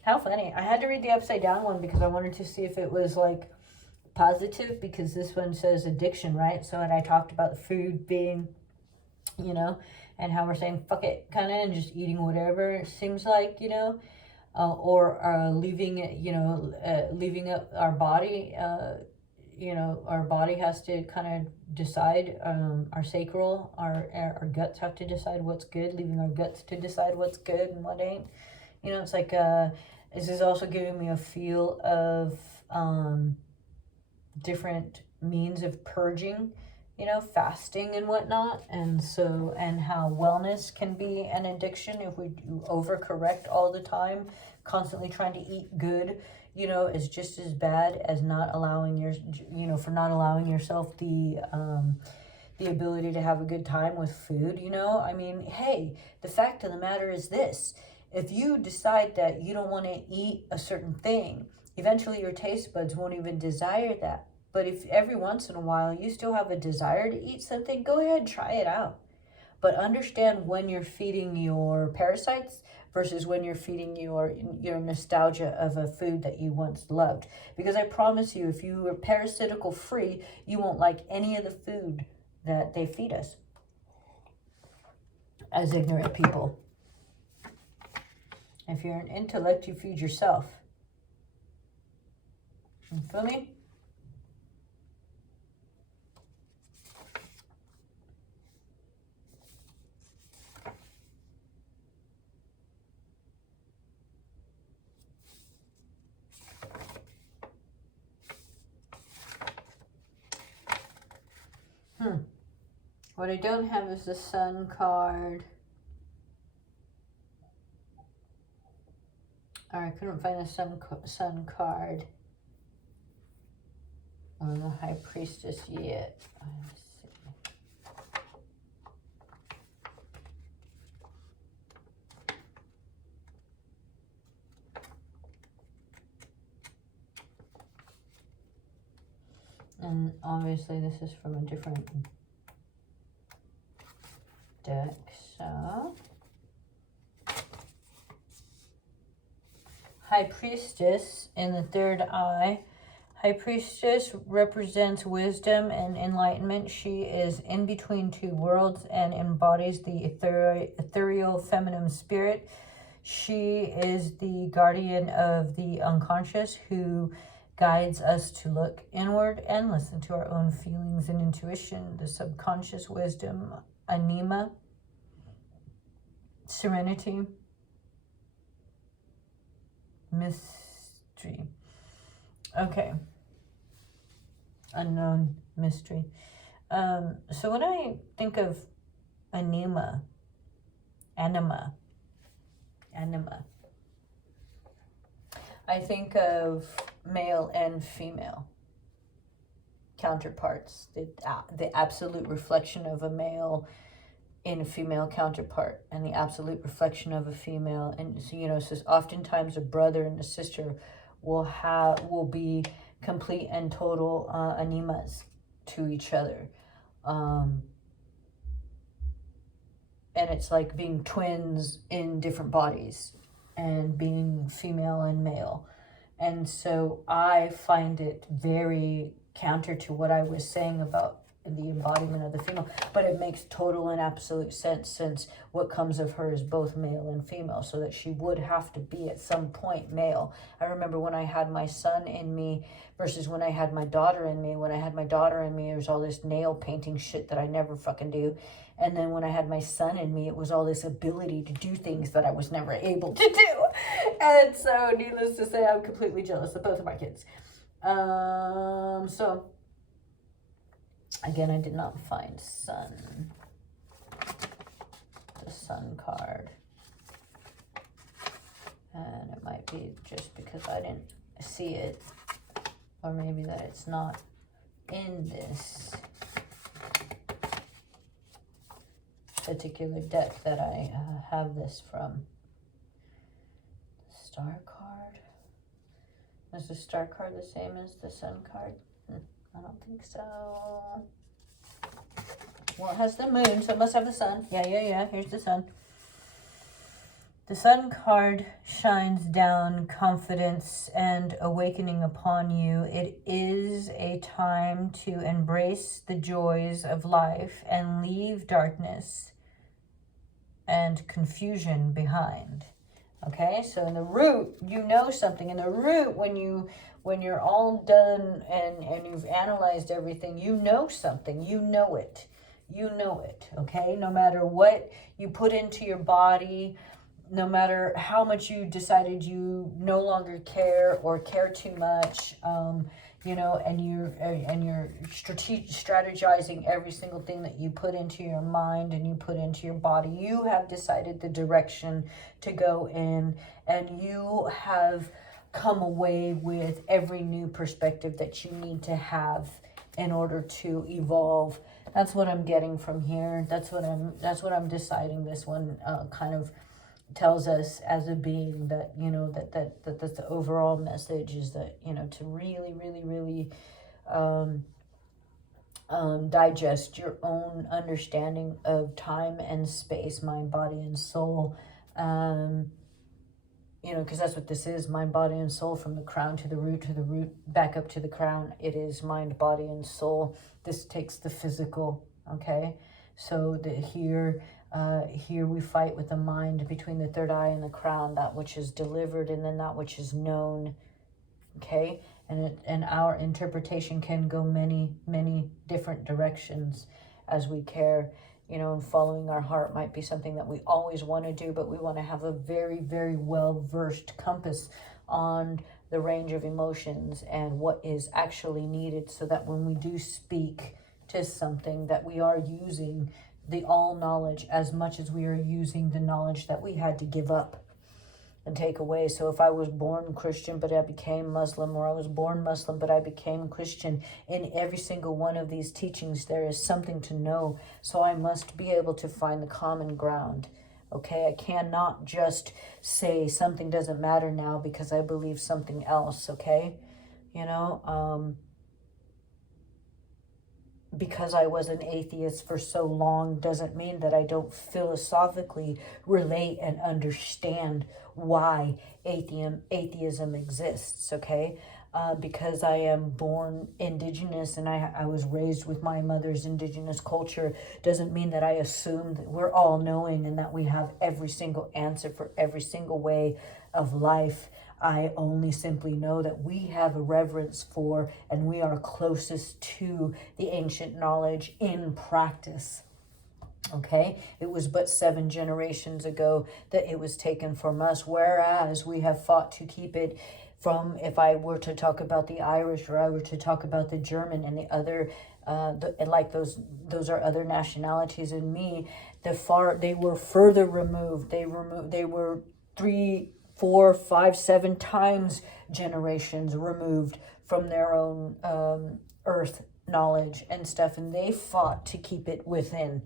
How funny. I had to read the upside down one because I wanted to see if it was like positive, because this one says addiction, right? So, and I talked about the food being, you know, and how we're saying fuck it, kind of, and just eating whatever it seems like, you know, or leaving it, you know, leaving up our body, you know, our body has to kind of decide, our sacral, our guts have to decide what's good, leaving our guts to decide what's good and what ain't. You know, it's like, this is also giving me a feel of different means of purging, you know, fasting and whatnot. And so, and how wellness can be an addiction if we overcorrect all the time, constantly trying to eat good, you know, is just as bad as not allowing for not allowing yourself the ability to have a good time with food, you know. I mean, hey, the fact of the matter is this: if you decide that you don't want to eat a certain thing, eventually your taste buds won't even desire that. But if every once in a while you still have a desire to eat something, go ahead and try it out. But understand when you're feeding your parasites versus when you're feeding your nostalgia of a food that you once loved. Because I promise you, if you are parasitical free, you won't like any of the food that they feed us as ignorant people. If you're an intellect, you feed yourself. You feel me? What I don't have is the Sun card. Or I couldn't find the Sun card. Or the High Priestess yet. Let's see. And obviously this is from a different deck, so High Priestess in the third eye. High Priestess represents wisdom and enlightenment. She is in between two worlds and embodies the ethereal feminine spirit. She is the guardian of the unconscious who guides us to look inward and listen to our own feelings and intuition. The subconscious wisdom, anima, serenity, mystery. Okay. Unknown mystery. So when I think of anima, I think of male and female counterparts, the absolute reflection of a male in a female counterpart, and the absolute reflection of a female. And so, you know, so oftentimes a brother and a sister will be complete and total animas to each other. And it's like being twins in different bodies and being female and male. And so I find it very counter to what I was saying about the embodiment of the female, but it makes total and absolute sense, since what comes of her is both male and female, so that she would have to be at some point male. I remember when I had my son in me versus when I had my daughter in me. When I had my daughter in me, there was all this nail painting shit that I never fucking do. And then when I had my son in me, it was all this ability to do things that I was never able to do. And so, needless to say, I'm completely jealous of both of my kids. So, again, I did not find sun. The sun card. And it might be just because I didn't see it. Or maybe that it's not in this particular deck that I have this from. Star card. Is the star card the same as the sun card? I don't think so. Well, it has the moon, so it must have the sun. Yeah. Here's the sun. The sun card shines down confidence and awakening upon you. It is a time to embrace the joys of life and leave darkness and confusion behind. Okay, so in the root, you know something. In the root, when you're all done and you've analyzed everything, you know something. You know it. You know it, okay? No matter what you put into your body, no matter how much you decided you no longer care or care too much, and you're strategizing every single thing that you put into your mind and you put into your body. You have decided the direction to go in, and you have come away with every new perspective that you need to have in order to evolve. That's what I'm getting from here. That's what I'm deciding. This one kind of tells us as a being that, that's the overall message, is that, to really digest your own understanding of time and space, mind, body, and soul. Because that's what this is, mind, body, and soul, from the crown to the root, back up to the crown. It is mind, body, and soul. This takes the physical, okay? So here we fight with the mind between the third eye and the crown, that which is delivered and then that which is known, okay? And our interpretation can go many different directions as we care. And following our heart might be something that we always want to do, but we want to have a very well-versed compass on the range of emotions and what is actually needed, so that when we do speak to something, that we are using the all knowledge as much as we are using the knowledge that we had to give up and take away. So if I was born Christian but I became Muslim, or I was born Muslim but I became Christian, in every single one of these teachings there is something to know. So I must be able to find the common ground. Okay, I cannot just say something doesn't matter now because I believe something else, okay? Because I was an atheist for so long doesn't mean that I don't philosophically relate and understand why atheism exists, okay? Because I am born indigenous and I was raised with my mother's indigenous culture doesn't mean that I assume that we're all knowing and that we have every single answer for every single way of life. I only simply know that we have a reverence for, and we are closest to the ancient knowledge in practice. Okay, it was but 7 generations ago that it was taken from us, whereas we have fought to keep it from, if I were to talk about the Irish, or I were to talk about the German and the other, those are other nationalities in me. They were further removed. They were 3, 4, 5, 7 times generations removed from their own earth knowledge and stuff, and they fought to keep it within.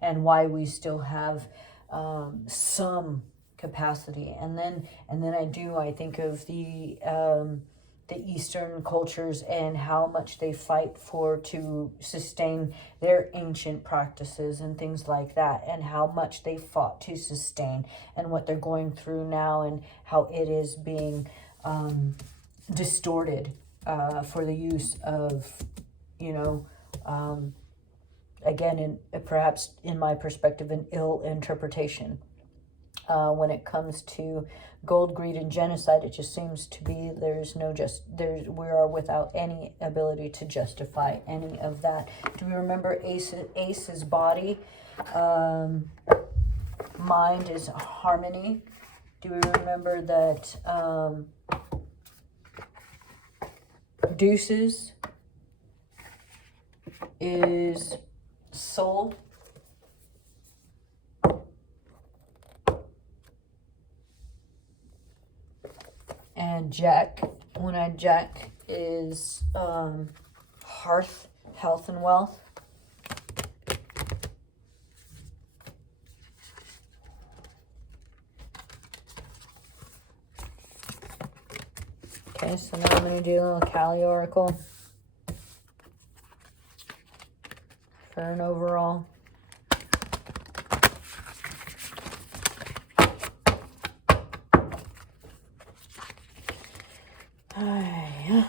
And why we still have some capacity. And then I think of the the Eastern cultures and how much they fight for to sustain their ancient practices and things like that, and how much they fought to sustain, and what they're going through now, and how it is being distorted for the use of, you know, again, perhaps in my perspective, an ill interpretation. When it comes to gold, greed, and genocide, it just seems to be we are without any ability to justify any of that. Do we remember Ace's body? Mind is harmony. Do we remember that Deuces is soul? And Jack, one-eyed Jack, is hearth, health, and wealth. Okay, so now I'm going to do a little Kali Oracle for an overall. Yeah.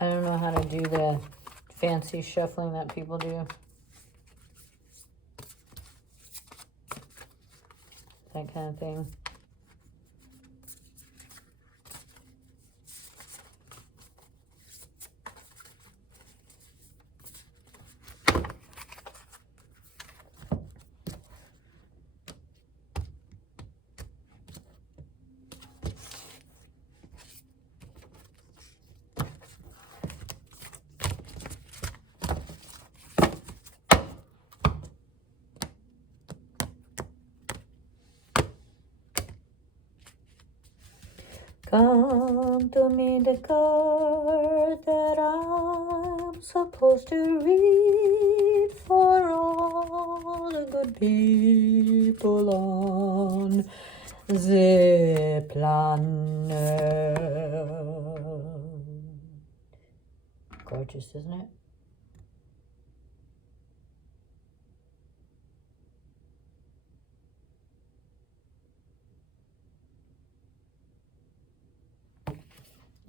I don't know how to do the fancy shuffling that people do. That kind of thing. Come to me the card that I'm supposed to read for all the good people on the planet. Gorgeous, isn't it?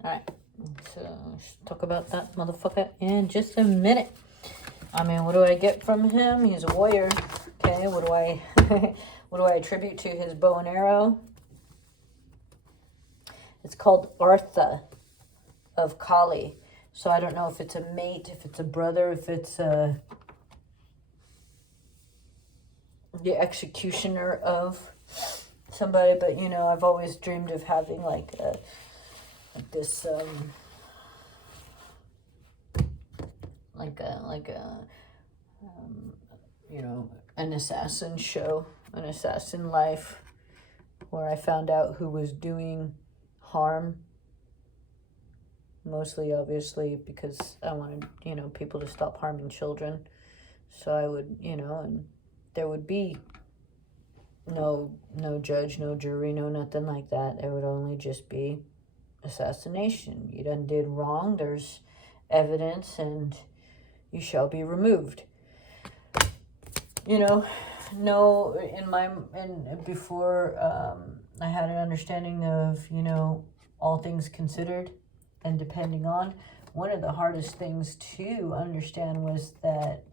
Alright, so let's talk about that motherfucker in just a minute. I mean, what do I get from him? He's a warrior. Okay, what do I what do I attribute to his bow and arrow? It's called Artha of Kali. So I don't know if it's a mate, if it's a brother, if it's the executioner of somebody, but you know, I've always dreamed of having like this you know, an assassin show, an assassin life, where I found out who was doing harm, mostly obviously because I wanted, you know, people to stop harming children. So I would, you know, and there would be no judge, no jury, no nothing like that. It would only just be assassination. You done did wrong, there's evidence, and you shall be removed. You know, before I had an understanding of, you know, all things considered and depending on, one of the hardest things to understand was that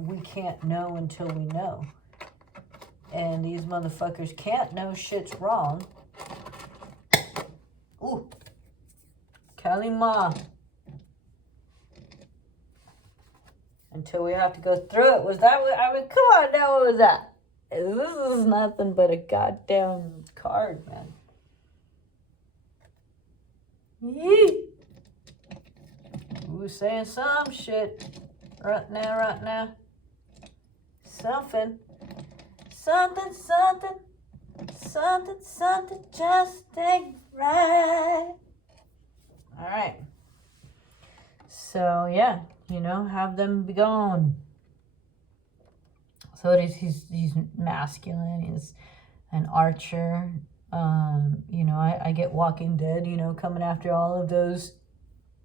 we can't know until we know. And these motherfuckers can't know shit's wrong. Ooh. Kalima. Until we have to go through it. Was that what, I mean, come on now, what was that? This is nothing but a goddamn card, man. Yee. Who's saying some shit right now? Something just ain't right. All right. So yeah, have them be gone. So he's masculine. He's an archer. I get Walking Dead. Coming after all of those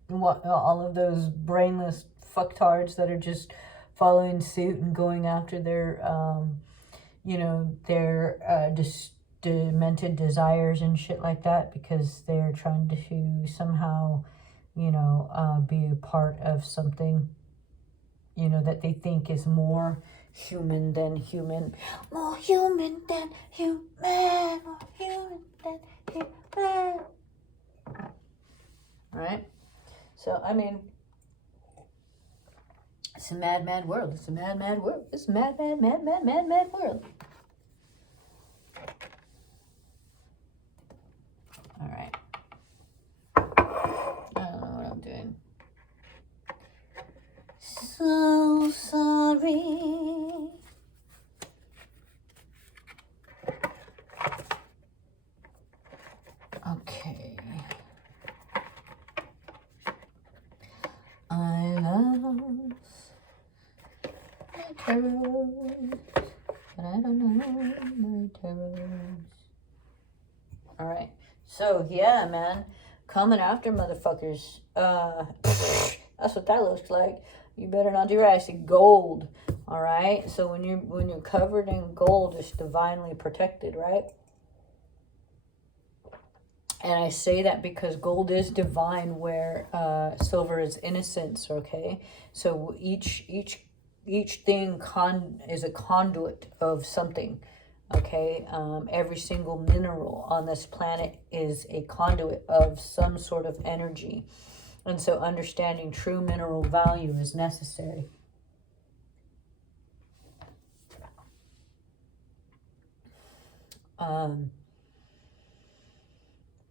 brainless fucktards that are just following suit and going after their just demented desires and shit like that, because they're trying to somehow be a part of something that they think is more human than human. More human than human. More human than human. Right? So, I mean, it's a mad, mad world. It's a mad, mad world. It's a mad, mad, mad, mad, mad, mad world. All right. I don't know what I'm doing. So sorry. Okay. I love my toes, but I don't know my toes. All right. So, yeah, man. Coming after motherfuckers. That's what that looks like. You better not do right. I see gold. All right. So when you're covered in gold, it's divinely protected, right? And I say that because gold is divine, where silver is innocence. Okay. So each thing is a conduit of something. Okay. Every single mineral on this planet is a conduit of some sort of energy. And so understanding true mineral value is necessary.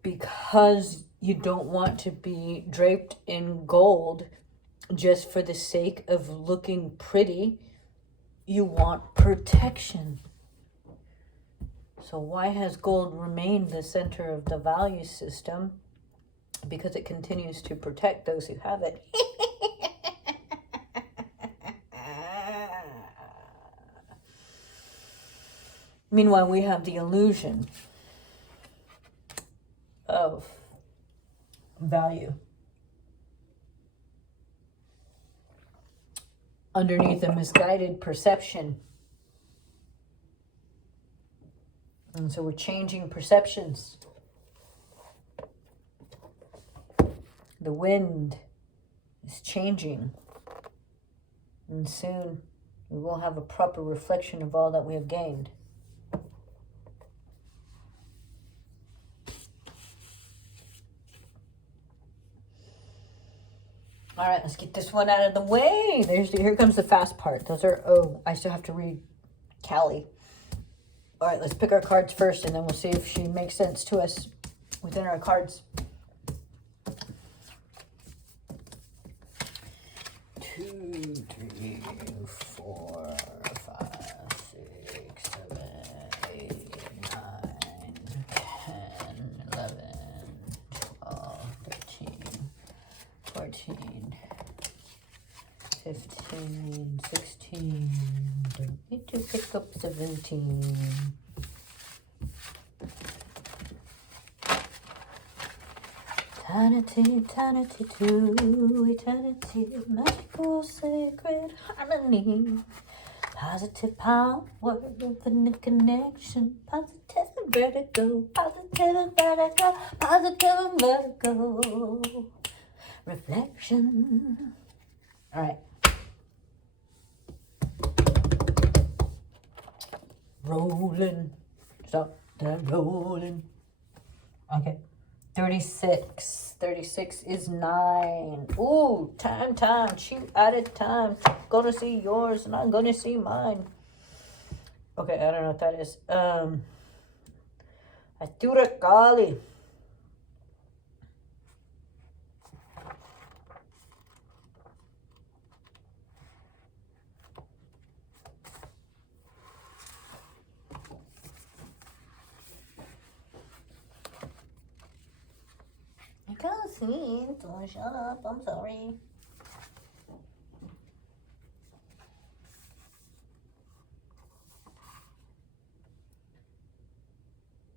Because you don't want to be draped in gold just for the sake of looking pretty, you want protection. So why has gold remained the center of the value system? Because it continues to protect those who have it. Meanwhile, we have the illusion of value. Underneath a misguided perception. And so we're changing perceptions. The wind is changing. And soon we will have a proper reflection of all that we have gained. All right, let's get this one out of the way. Here comes the fast part. I still have to read Callie. All right, let's pick our cards first, and then we'll see if she makes sense to us within our cards. 2, 3, 4, 5, 6, 7, 8, 9, 10, 11, 12, 13, 14, 15, 16. Don't need to pick up 17. Eternity to eternity, magical sacred harmony, positive power within the connection, positive vertigo, reflection. All right. Rolling. Stop that rolling. Okay. 36. 36 is 9. Ooh, time. Shoot out of time. Gonna see yours and I'm gonna see mine. Okay, I don't know what that is. Atura Kali. I can't see it. Oh, shut up. I'm sorry.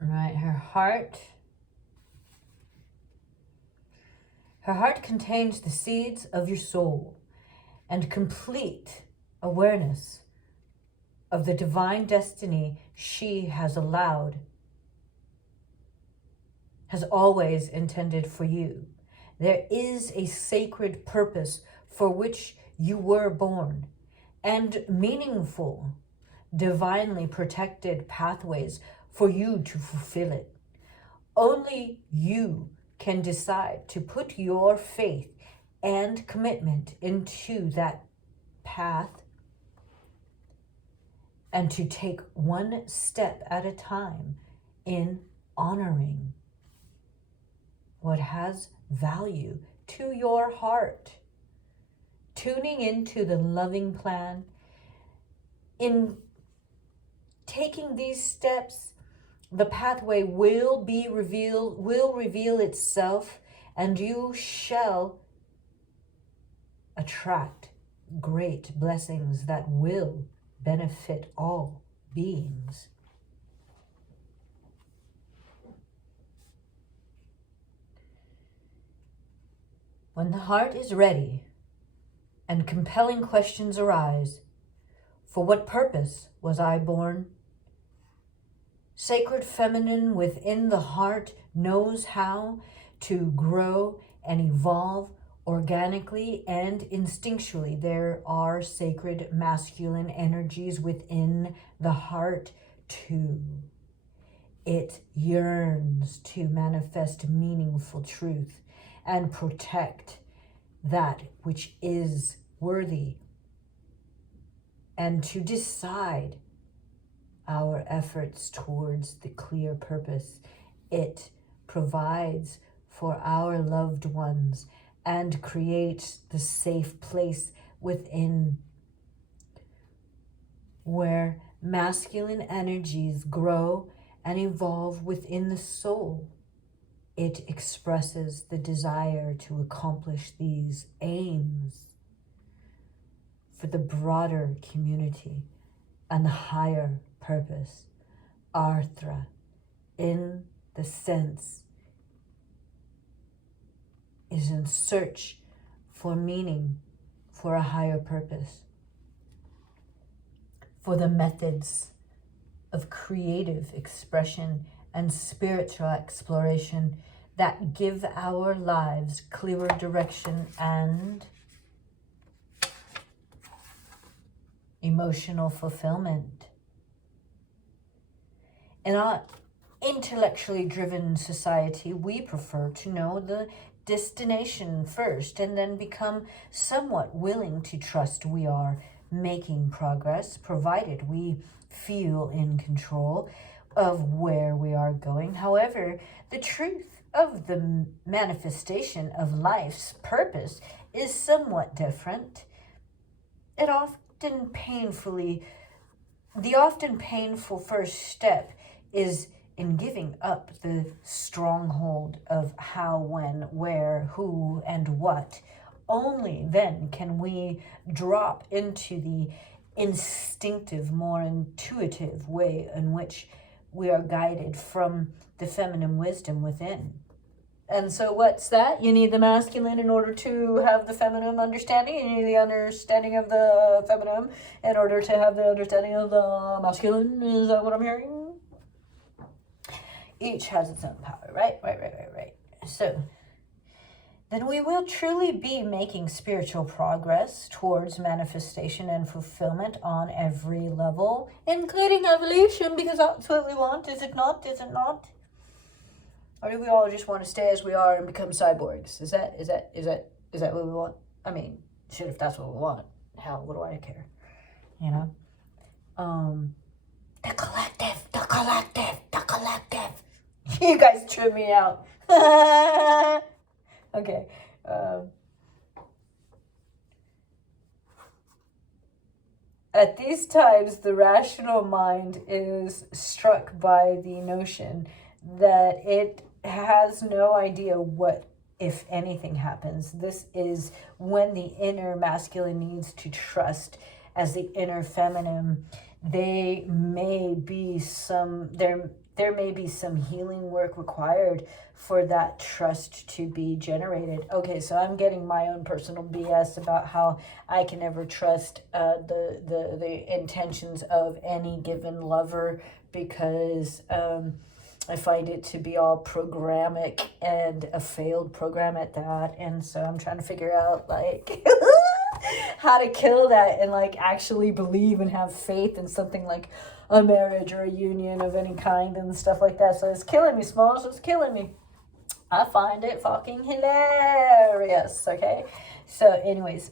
All right, her heart. Her heart contains the seeds of your soul and complete awareness of the divine destiny she has always intended for you. There is a sacred purpose for which you were born, and meaningful, divinely protected pathways for you to fulfill it. Only you can decide to put your faith and commitment into that path and to take one step at a time in honoring what has value to your heart. Tuning into the loving plan, in taking these steps, the pathway will reveal itself, and you shall attract great blessings that will benefit all beings. When the heart is ready and compelling questions arise, for what purpose was I born? Sacred feminine within the heart knows how to grow and evolve organically and instinctually. There are sacred masculine energies within the heart too. It yearns to manifest meaningful truth and protect that which is worthy, and to decide our efforts towards the clear purpose it provides for our loved ones and creates the safe place within where masculine energies grow and evolve within the soul. It expresses the desire to accomplish these aims for the broader community and the higher purpose. Arthra, in the sense, is in search for meaning, for a higher purpose, for the methods of creative expression and spiritual exploration that give our lives clearer direction and emotional fulfillment. In our intellectually driven society, we prefer to know the destination first and then become somewhat willing to trust we are making progress, provided we feel in control of where we are going. However, the truth of the manifestation of life's purpose is somewhat different. The often painful first step is in giving up the stronghold of how, when, where, who, and what. Only then can we drop into the instinctive, more intuitive way in which we are guided from the feminine wisdom within. And so what's that? You need the masculine in order to have the feminine understanding. You need the understanding of the feminine in order to have the understanding of the masculine. Is that what I'm hearing? Each has its own power, right? Right. So then we will truly be making spiritual progress towards manifestation and fulfillment on every level, including evolution, because that's what we want. Is it not? Is it not? Or do we all just want to stay as we are and become cyborgs? Is that what we want? I mean, shit, if that's what we want, hell, what do I care? You know? The collective, the collective, the collective. You guys trip me out. Okay. At these times, the rational mind is struck by the notion that it has no idea what, if anything, happens. This is when the inner masculine needs to trust as the inner feminine. There may be some healing work required for that trust to be generated. Okay, so I'm getting my own personal BS about how I can never trust the intentions of any given lover, because I find it to be all programmatic and a failed program at that. And so I'm trying to figure out like how to kill that and like actually believe and have faith in something like a marriage or a union of any kind and stuff like that. So it's killing me, Smalls. It's killing me. I find it fucking hilarious. Okay. So anyways,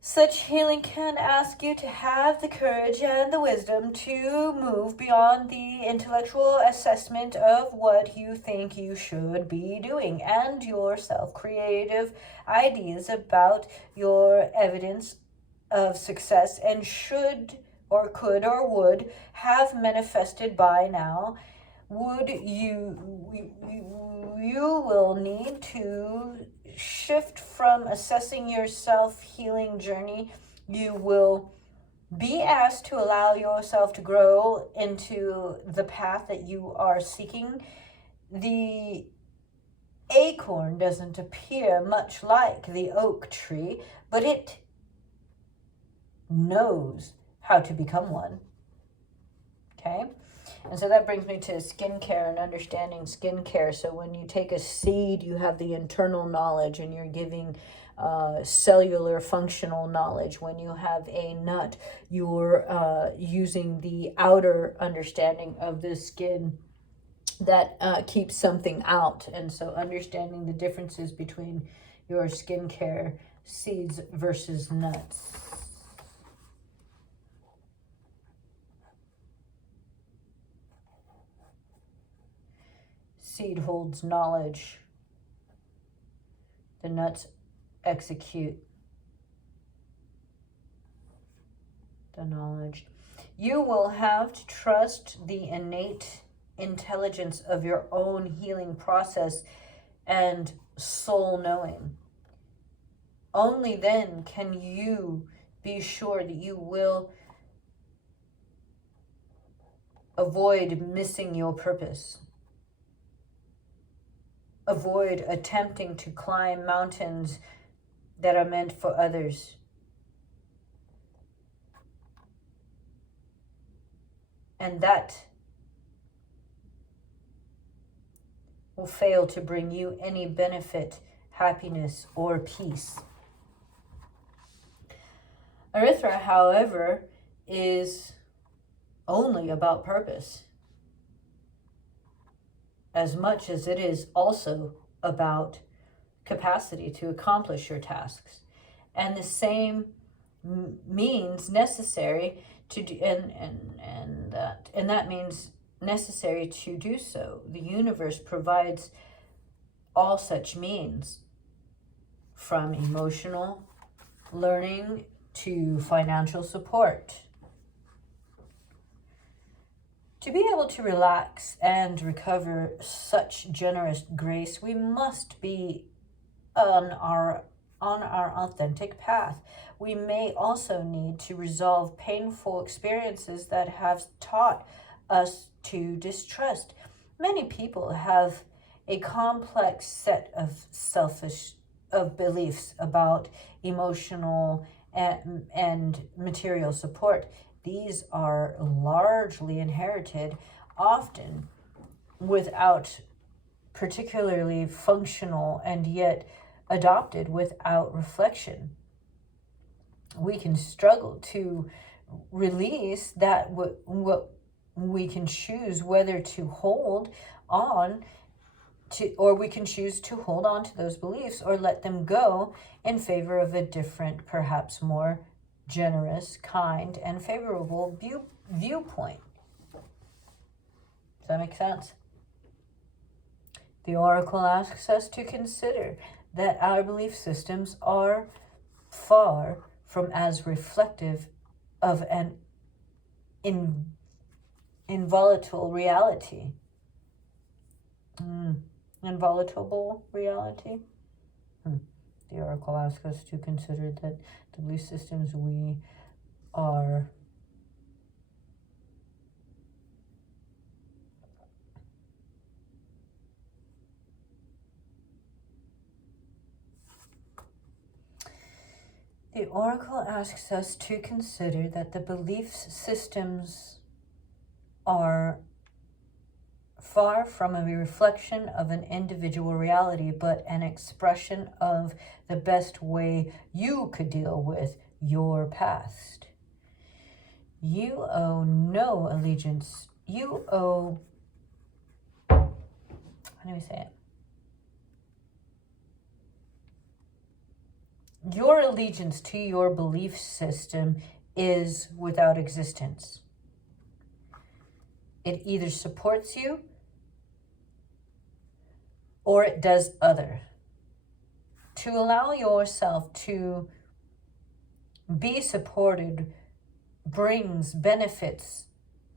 such healing can ask you to have the courage and the wisdom to move beyond the intellectual assessment of what you think you should be doing and your self-creative ideas about your evidence of success and should or could or would have manifested by now. You will need to shift from assessing your self-healing journey. You will be asked to allow yourself to grow into the path that you are seeking. The acorn doesn't appear much like the oak tree, but it knows how to become one. Okay? And so that brings me to skincare and understanding skincare. So when you take a seed, you have the internal knowledge and you're giving cellular functional knowledge. When you have a nut, you're using the outer understanding of the skin that keeps something out. And so understanding the differences between your skincare seeds versus nuts. Seed holds knowledge. The nuts execute the knowledge. You will have to trust the innate intelligence of your own healing process and soul knowing. Only then can you be sure that you will avoid missing your purpose. Avoid attempting to climb mountains that are meant for others. And that will fail to bring you any benefit, happiness, or peace. Arithra, however, is only about purpose, as much as it is also about capacity to accomplish your tasks. And the same means necessary to do, and that means necessary to do so. The universe provides all such means, from emotional learning to financial support. To be able to relax and recover such generous grace, we must be on our authentic path. We may also need to resolve painful experiences that have taught us to distrust. Many people have a complex set of beliefs about emotional and material support. These are largely inherited, often without particularly functional, and yet adopted without reflection. We can struggle to release that what we can choose whether to hold on to, or we can choose to hold on to those beliefs or let them go in favor of a different, perhaps more generous, kind, and favorable viewpoint. Does that make sense? The oracle asks us to consider that our belief systems are far from as reflective of an involatile reality. Involatile reality? The oracle asks us to consider that the belief systems we are The oracle asks us to consider that the belief systems are far from a reflection of an individual reality, but an expression of the best way you could deal with your past. You owe no allegiance. You owe, how do we say it? Your allegiance to your belief system is without existence. It either supports you or it does other. To allow yourself to be supported brings benefits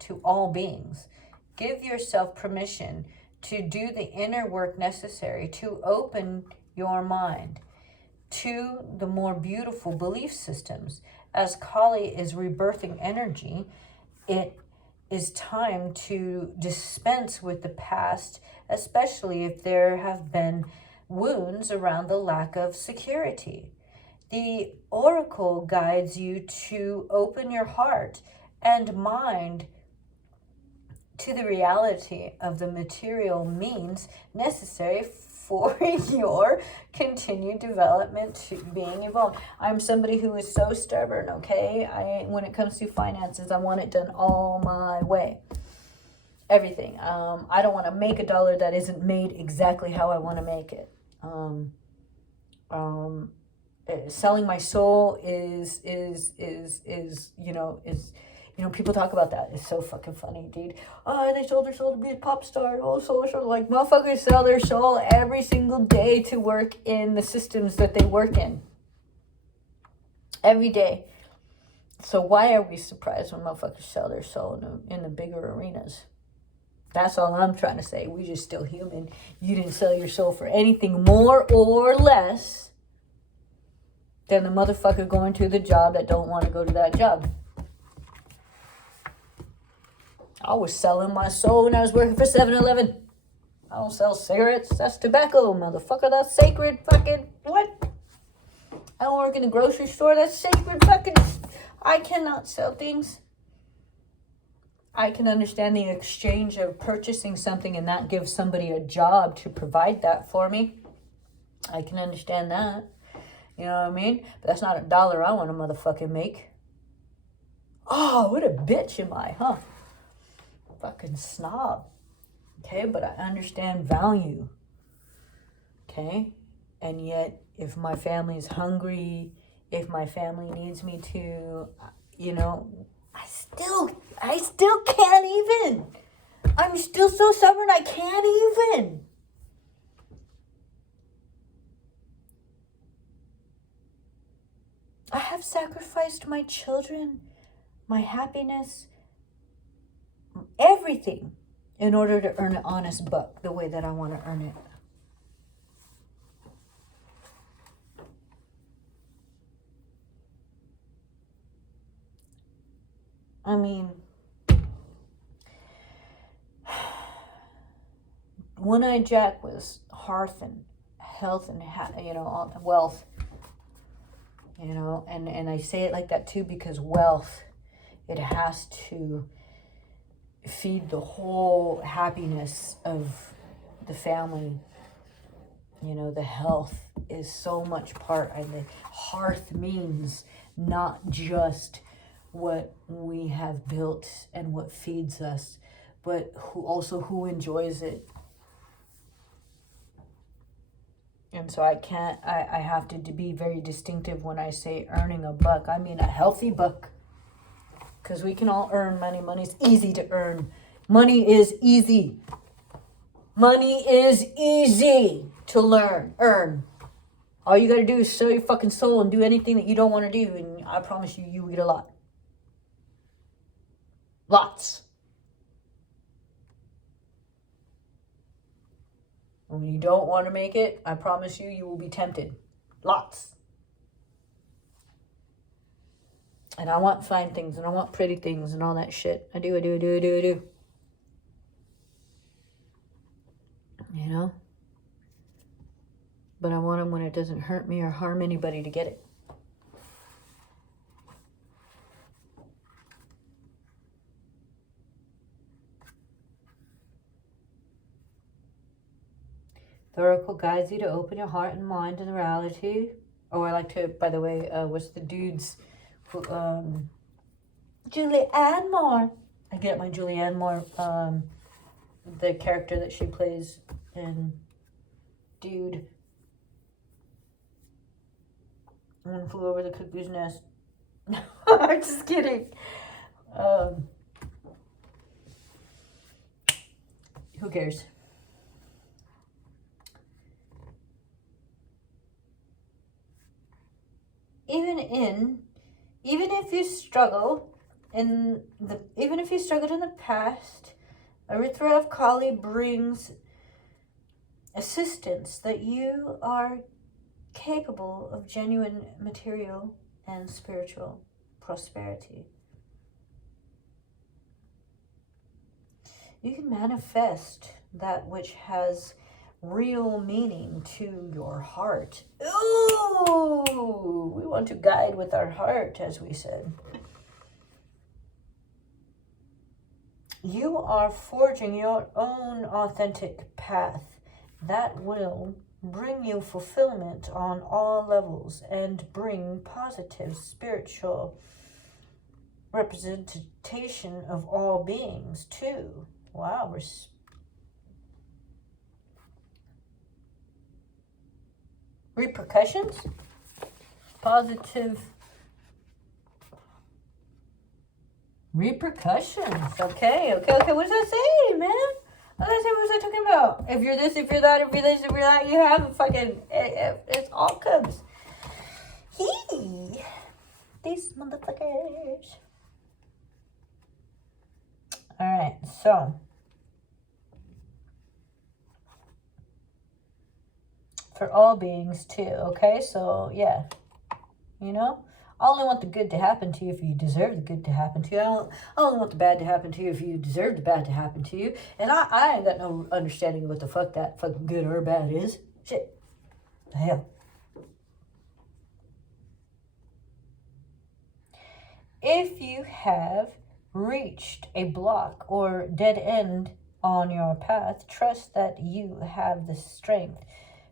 to all beings. Give yourself permission to do the inner work necessary to open your mind to the more beautiful belief systems. As Kali is rebirthing energy, it is time to dispense with the past, especially if there have been wounds around the lack of security. The oracle guides you to open your heart and mind to the reality of the material means necessary for your continued development to being evolved. I'm somebody who is so stubborn, okay? When it comes to finances, I want it done all my way. Everything. I don't want to make a dollar that isn't made exactly how I want to make it. Selling my soul is people talk about that. It's so fucking funny, dude. Oh, they sold their soul to be a pop star. Oh, soul. Like, motherfuckers sell their soul every single day to work in the systems that they work in. Every day. So why are we surprised when motherfuckers sell their soul in the bigger arenas? That's all I'm trying to say. We just still human. You didn't sell your soul for anything more or less than the motherfucker going to the job that don't want to go to that job. I was selling my soul when I was working for 7-Eleven. I don't sell cigarettes. That's tobacco, motherfucker. That's sacred fucking what? I don't work in a grocery store. That's sacred fucking... I cannot sell things. I can understand the exchange of purchasing something and that gives somebody a job to provide that for me. I can understand that. You know what I mean? But that's not a dollar I want to motherfucking make. Oh, what a bitch am I, huh? Fucking snob. Okay, but I understand value. Okay? And yet, if my family is hungry, if my family needs me to, I still can't even. I'm still so stubborn, I can't even. I have sacrificed my children, my happiness, everything in order to earn an honest buck the way that I want to earn it. I mean, One-Eyed Jack was hearth and health and wealth. And I say it like that too because wealth, it has to feed the whole happiness of the family. The health is so much part, and the hearth means not just what we have built and what feeds us, but who enjoys it. And so I have to be very distinctive when I say earning a buck. I mean a healthy buck. Because we can all earn money. Money's easy to earn. Money is easy. Money is easy to earn. All you gotta do is sell your fucking soul and do anything that you don't want to do, and I promise you, you will get a lot. Lots. And when you don't want to make it, I promise you, you will be tempted. Lots. And I want fine things, and I want pretty things, and all that shit. I do. You know? But I want them when it doesn't hurt me or harm anybody to get it. The oracle guides you to open your heart and mind to the reality. Oh, I like to, by the way, what's the dude's... Julianne Moore. I get my Julianne Moore, the character that she plays in Dude. One Flew Over the Cuckoo's Nest. I'm just kidding. Who cares? Even if you struggled in the past, Arithra of Kali brings assistance that you are capable of genuine material and spiritual prosperity. You can manifest that which has real meaning to your heart. Ooh, we want to guide with our heart, as we said. You are forging your own authentic path that will bring you fulfillment on all levels and bring positive spiritual representation of all beings too. Wow, repercussions? Positive repercussions. Okay. What does that say, man? What was I talking about? If you're this, if you're that, if you're this, if you're that, you have a fucking... It all comes. These motherfuckers. Alright, so... for all beings too, okay? So, yeah. You know? I only want the good to happen to you if you deserve the good to happen to you. I only want the bad to happen to you if you deserve the bad to happen to you. And I ain't got no understanding of what the fuck that fucking good or bad is. Shit. The hell. If you have reached a block or dead end on your path, trust that you have the strength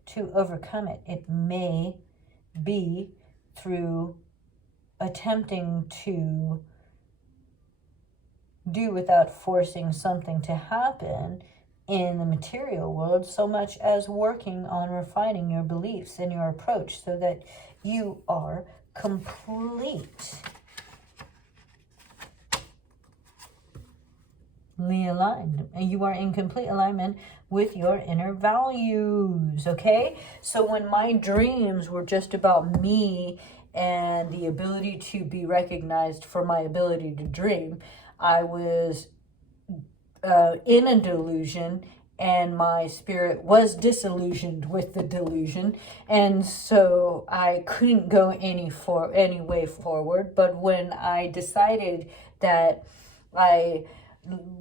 to overcome it. It may be through attempting to do without forcing something to happen in the material world, so much as working on refining your beliefs and your approach so that you are completely aligned, and you are in complete alignment with your inner values. Okay, so when my dreams were just about me and the ability to be recognized for my ability to dream, I was in a delusion, and my spirit was disillusioned with the delusion, and so I couldn't go any way forward. But when I decided that I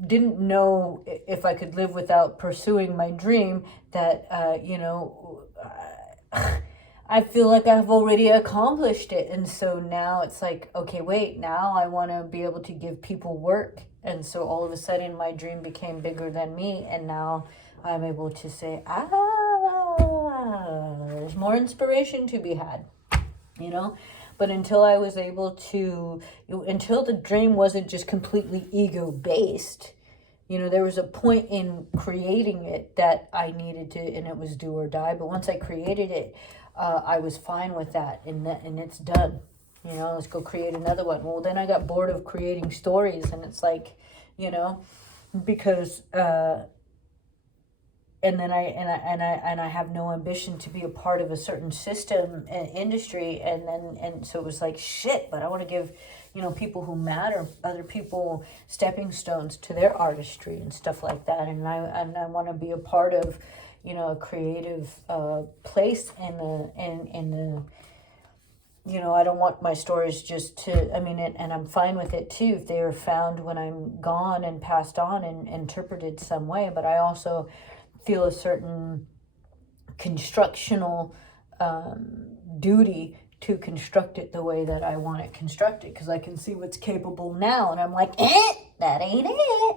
didn't know if I could live without pursuing my dream, that I feel like I've already accomplished it. And so now it's like, okay, wait, now I want to be able to give people work. And so all of a sudden my dream became bigger than me. And now I'm able to say, there's more inspiration to be had, you know? But until I was able to, until the dream wasn't just completely ego-based, You know, there was a point in creating it that I needed to, and it was do or die. But once I created it, I was fine with that, and it's done. You know, let's go create another one. Well, then I got bored of creating stories, and it's like, you know, because and then I have no ambition to be a part of a certain system and industry, and so it was like shit. But I want to give, you know, people who matter, other people, stepping stones to their artistry and stuff like that, and I want to be a part of, you know, a creative place in the you know, I don't want my stories just to, I mean, and I'm fine with it too if they are found when I'm gone and passed on and interpreted some way. But I also feel a certain constructional duty to construct it the way that I want it constructed, because I can see what's capable now, and I'm like, that ain't it,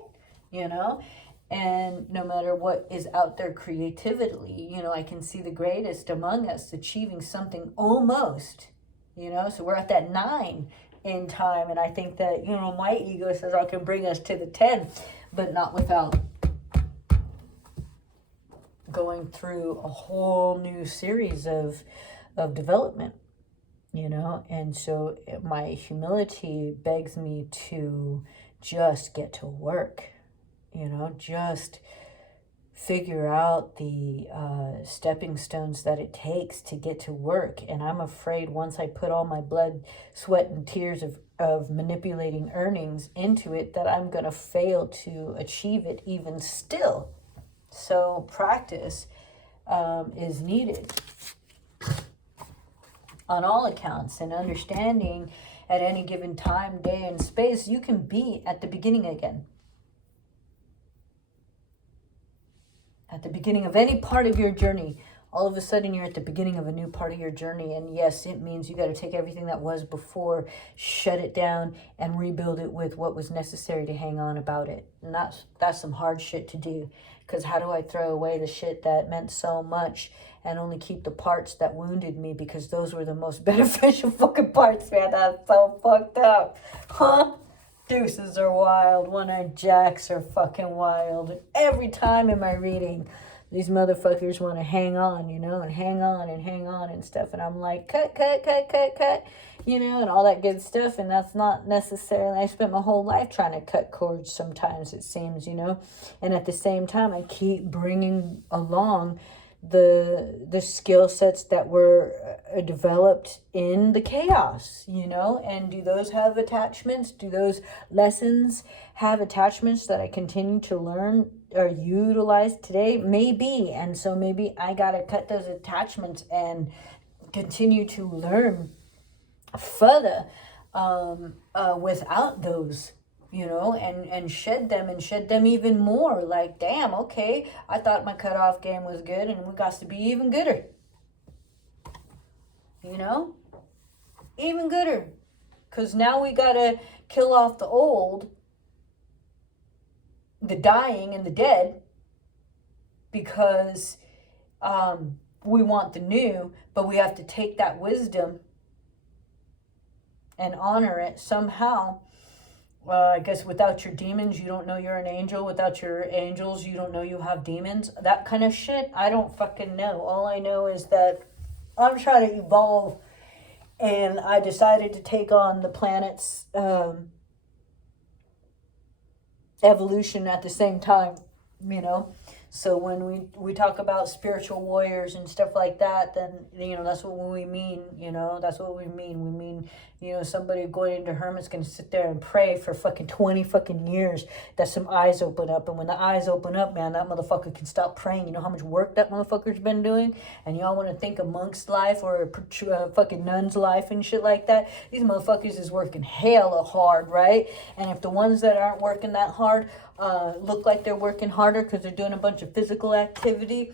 you know. And no matter what is out there creatively, you know, I can see the greatest among us achieving something almost, you know. So we're at that 9 in time, and I think that, you know, my ego says I can bring us to the 10, but not without going through a whole new series of development, you know. And so my humility begs me to just get to work, you know, just figure out the stepping stones that it takes to get to work. And I'm afraid once I put all my blood, sweat, and tears of manipulating earnings into it, that I'm going to fail to achieve it even still. So practice is needed on all accounts, and understanding at any given time, day, and space, you can be at the beginning again. At the beginning of any part of your journey, all of a sudden you're at the beginning of a new part of your journey. And yes, it means you got to take everything that was before, shut it down, and rebuild it with what was necessary to hang on about it. And that's some hard shit to do. Because how do I throw away the shit that meant so much and only keep the parts that wounded me, because those were the most beneficial fucking parts, man? That's so fucked up. Huh? Deuces are wild. One-eyed jacks are fucking wild. Every time in my reading, these motherfuckers want to hang on, you know, and hang on and hang on and stuff. And I'm like, cut, you know, and all that good stuff. And that's not necessarily, I spent my whole life trying to cut cords sometimes, it seems, you know. And at the same time, I keep bringing along the skill sets that were developed in the chaos, you know. And do those have attachments? Do those lessons have attachments that I continue to learn or utilize today? Maybe. And so maybe I gotta cut those attachments and continue to learn further without those, you know, and shed them even more. Like, damn, okay, I thought my cutoff game was good, and we got to be even gooder, you know, even gooder, because now we gotta kill off the old, the dying, and the dead, because we want the new. But we have to take that wisdom and honor it somehow. I guess without your demons, you don't know you're an angel. Without your angels, you don't know you have demons. That kind of shit, I don't fucking know. All I know is that I'm trying to evolve, and I decided to take on the planet's evolution at the same time, you know. So when we talk about spiritual warriors and stuff like that, then, you know, that's what we mean, you know. That's what we mean. We mean, you know, somebody going into hermit's going to sit there and pray for fucking 20 fucking years that some eyes open up. And when the eyes open up, man, that motherfucker can stop praying. You know how much work that motherfucker's been doing? And y'all want to think a monk's life or a fucking nun's life and shit like that? These motherfuckers is working hella hard, right? And if the ones that aren't working that hard look like they're working harder because they're doing a bunch of physical activity,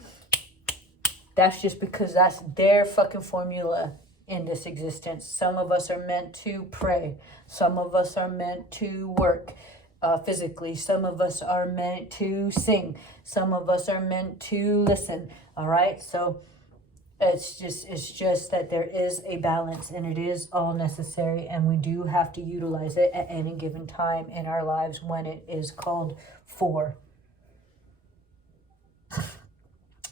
that's just because that's their fucking formula in this existence. Some of us are meant to pray. Some of us are meant to work physically. Some of us are meant to sing. Some of us are meant to listen. All right? So It's just that there is a balance, and it is all necessary, and we do have to utilize it at any given time in our lives when it is called for.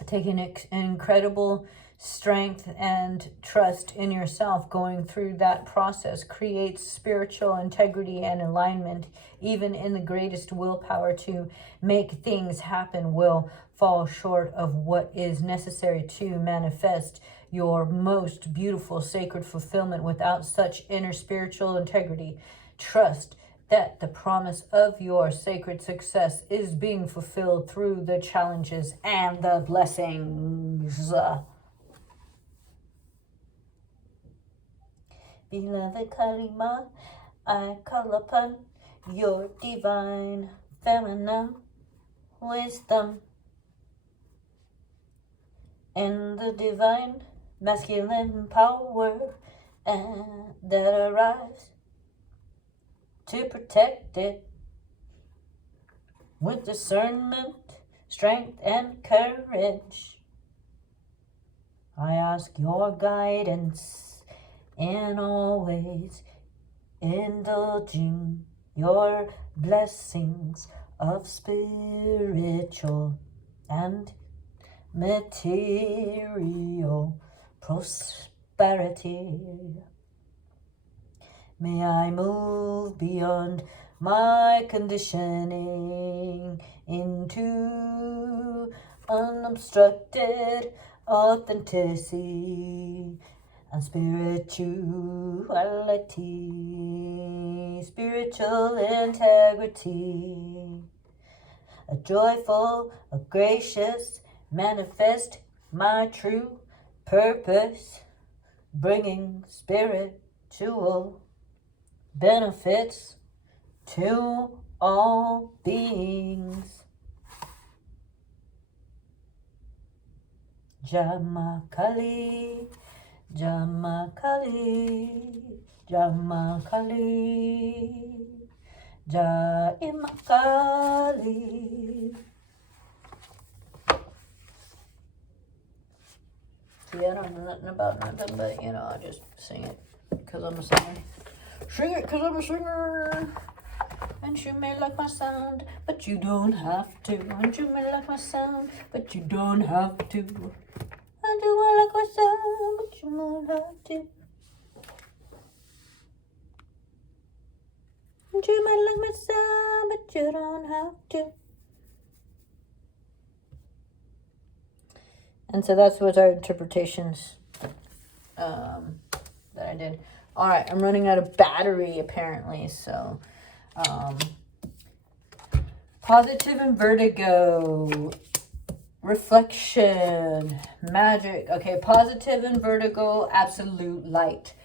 Taking incredible strength and trust in yourself going through that process creates spiritual integrity and alignment. Even in the greatest willpower to make things happen will fall short of what is necessary to manifest your most beautiful sacred fulfillment without such inner spiritual integrity. Trust that the promise of your sacred success is being fulfilled through the challenges and the blessings. Beloved Kalima, I call upon your divine feminine wisdom and the divine masculine power that arrives to protect it with discernment, strength, and courage. I ask your guidance in always indulging your blessings of spiritual and material prosperity. May I move beyond my conditioning into unobstructed authenticity and spirituality, spiritual integrity. A joyful, a gracious, manifest my true purpose, bringing spiritual benefits to all beings. Jamakali, Jamakali, Jamakali, Jaimakali. See, I don't know nothing about nothing, but I just sing it because I'm a singer. Sing it because I'm a singer. And you may like my sound, but you don't have to. And you may like my sound, but you don't have to. And you may like my sound, but you don't have to. And you may like my sound, but you don't have to. And so that's what our interpretations that I did. All right, I'm running out of battery apparently, so positive and vertigo, reflection, magic. Okay, positive and vertigo, absolute light.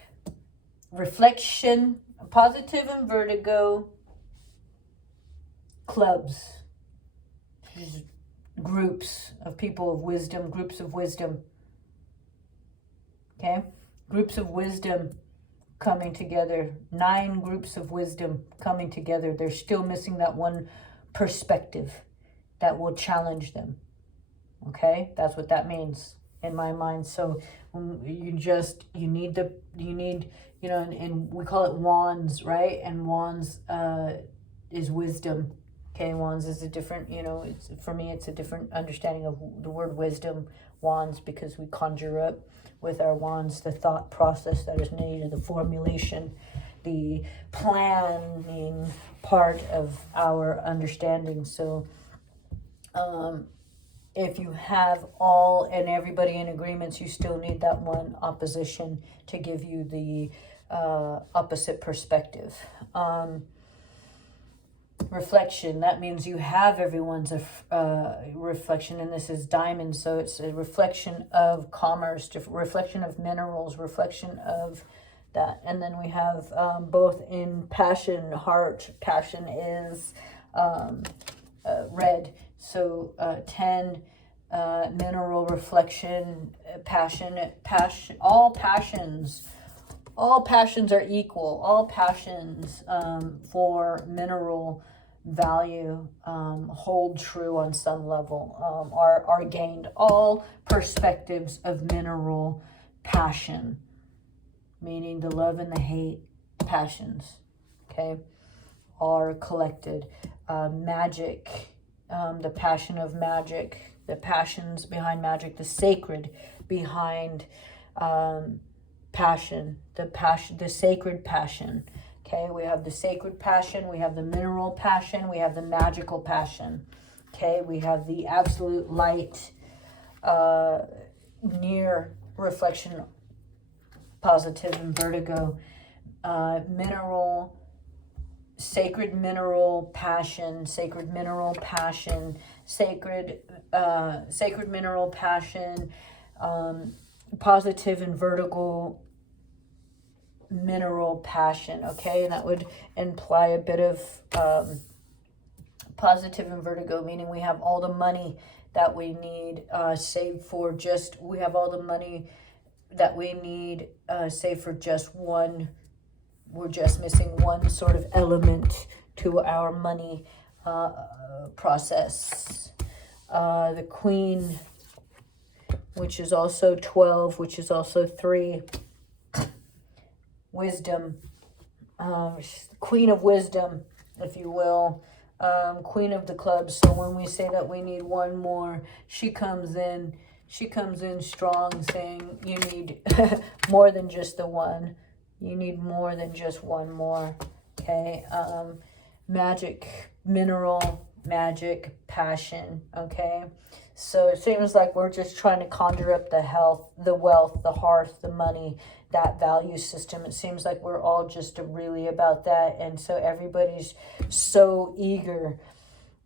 Reflection, positive and vertigo, clubs, groups of people of wisdom, groups of wisdom. Okay, groups of wisdom coming together, 9 groups of wisdom coming together. They're still missing that one perspective that will challenge them. Okay, that's what that means in my mind. So you need, and we call it wands, right? And wands is wisdom. Okay, wands is a different, for me, it's a different understanding of the word wisdom, wands, because we conjure up with our wands the thought process that is needed, the formulation, the planning part of our understanding. So if you have all and everybody in agreements, you still need that one opposition to give you the opposite perspective. Reflection, that means you have everyone's reflection, and this is diamond, so it's a reflection of commerce, reflection of minerals, reflection of that. And then we have both in passion, heart. Passion is red, so 10 mineral reflection, passion, all passions are equal. All passions for mineral value hold true on some level, are gained. All perspectives of mineral passion, meaning the love and the hate passions, okay, are collected. Magic, the passion of magic, the passions behind magic, the sacred behind passion, the sacred passion. Okay, we have the sacred passion, we have the mineral passion, we have the magical passion. Okay, we have the absolute light, near reflection, positive and vertigo, mineral, sacred mineral passion, sacred mineral passion, sacred mineral passion, positive and vertical mineral passion. Okay, and that would imply a bit of positive and vertigo, meaning we have all the money that we need saved for just, we have all the money that we need saved for just one. We're just missing one sort of element to our money process. The Queen, which is also 12, which is also 3. Wisdom, Queen of Wisdom, if you will, Queen of the Clubs. So when we say that we need one more, she comes in strong, saying you need more than just the one. You need more than just one more. Okay, magic, mineral, magic, passion. Okay, so it seems like we're just trying to conjure up the health, the wealth, the hearth, the money, that value system. It seems like we're all just really about that, and so everybody's so eager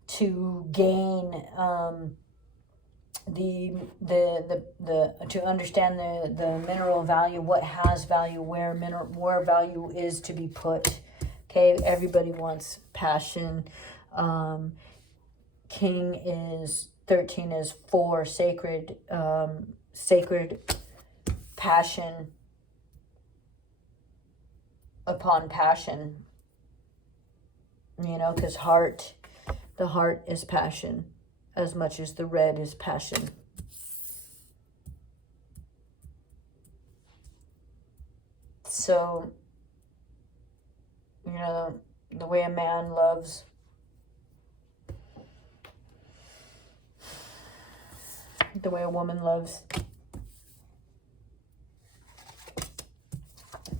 to gain to understand the mineral value, what has value, where value is to be put. Okay, everybody wants passion. King is 13 is 4, sacred, sacred passion upon passion. You know, because the heart is passion as much as the red is passion. So, you know, the way a man loves, the way a woman loves.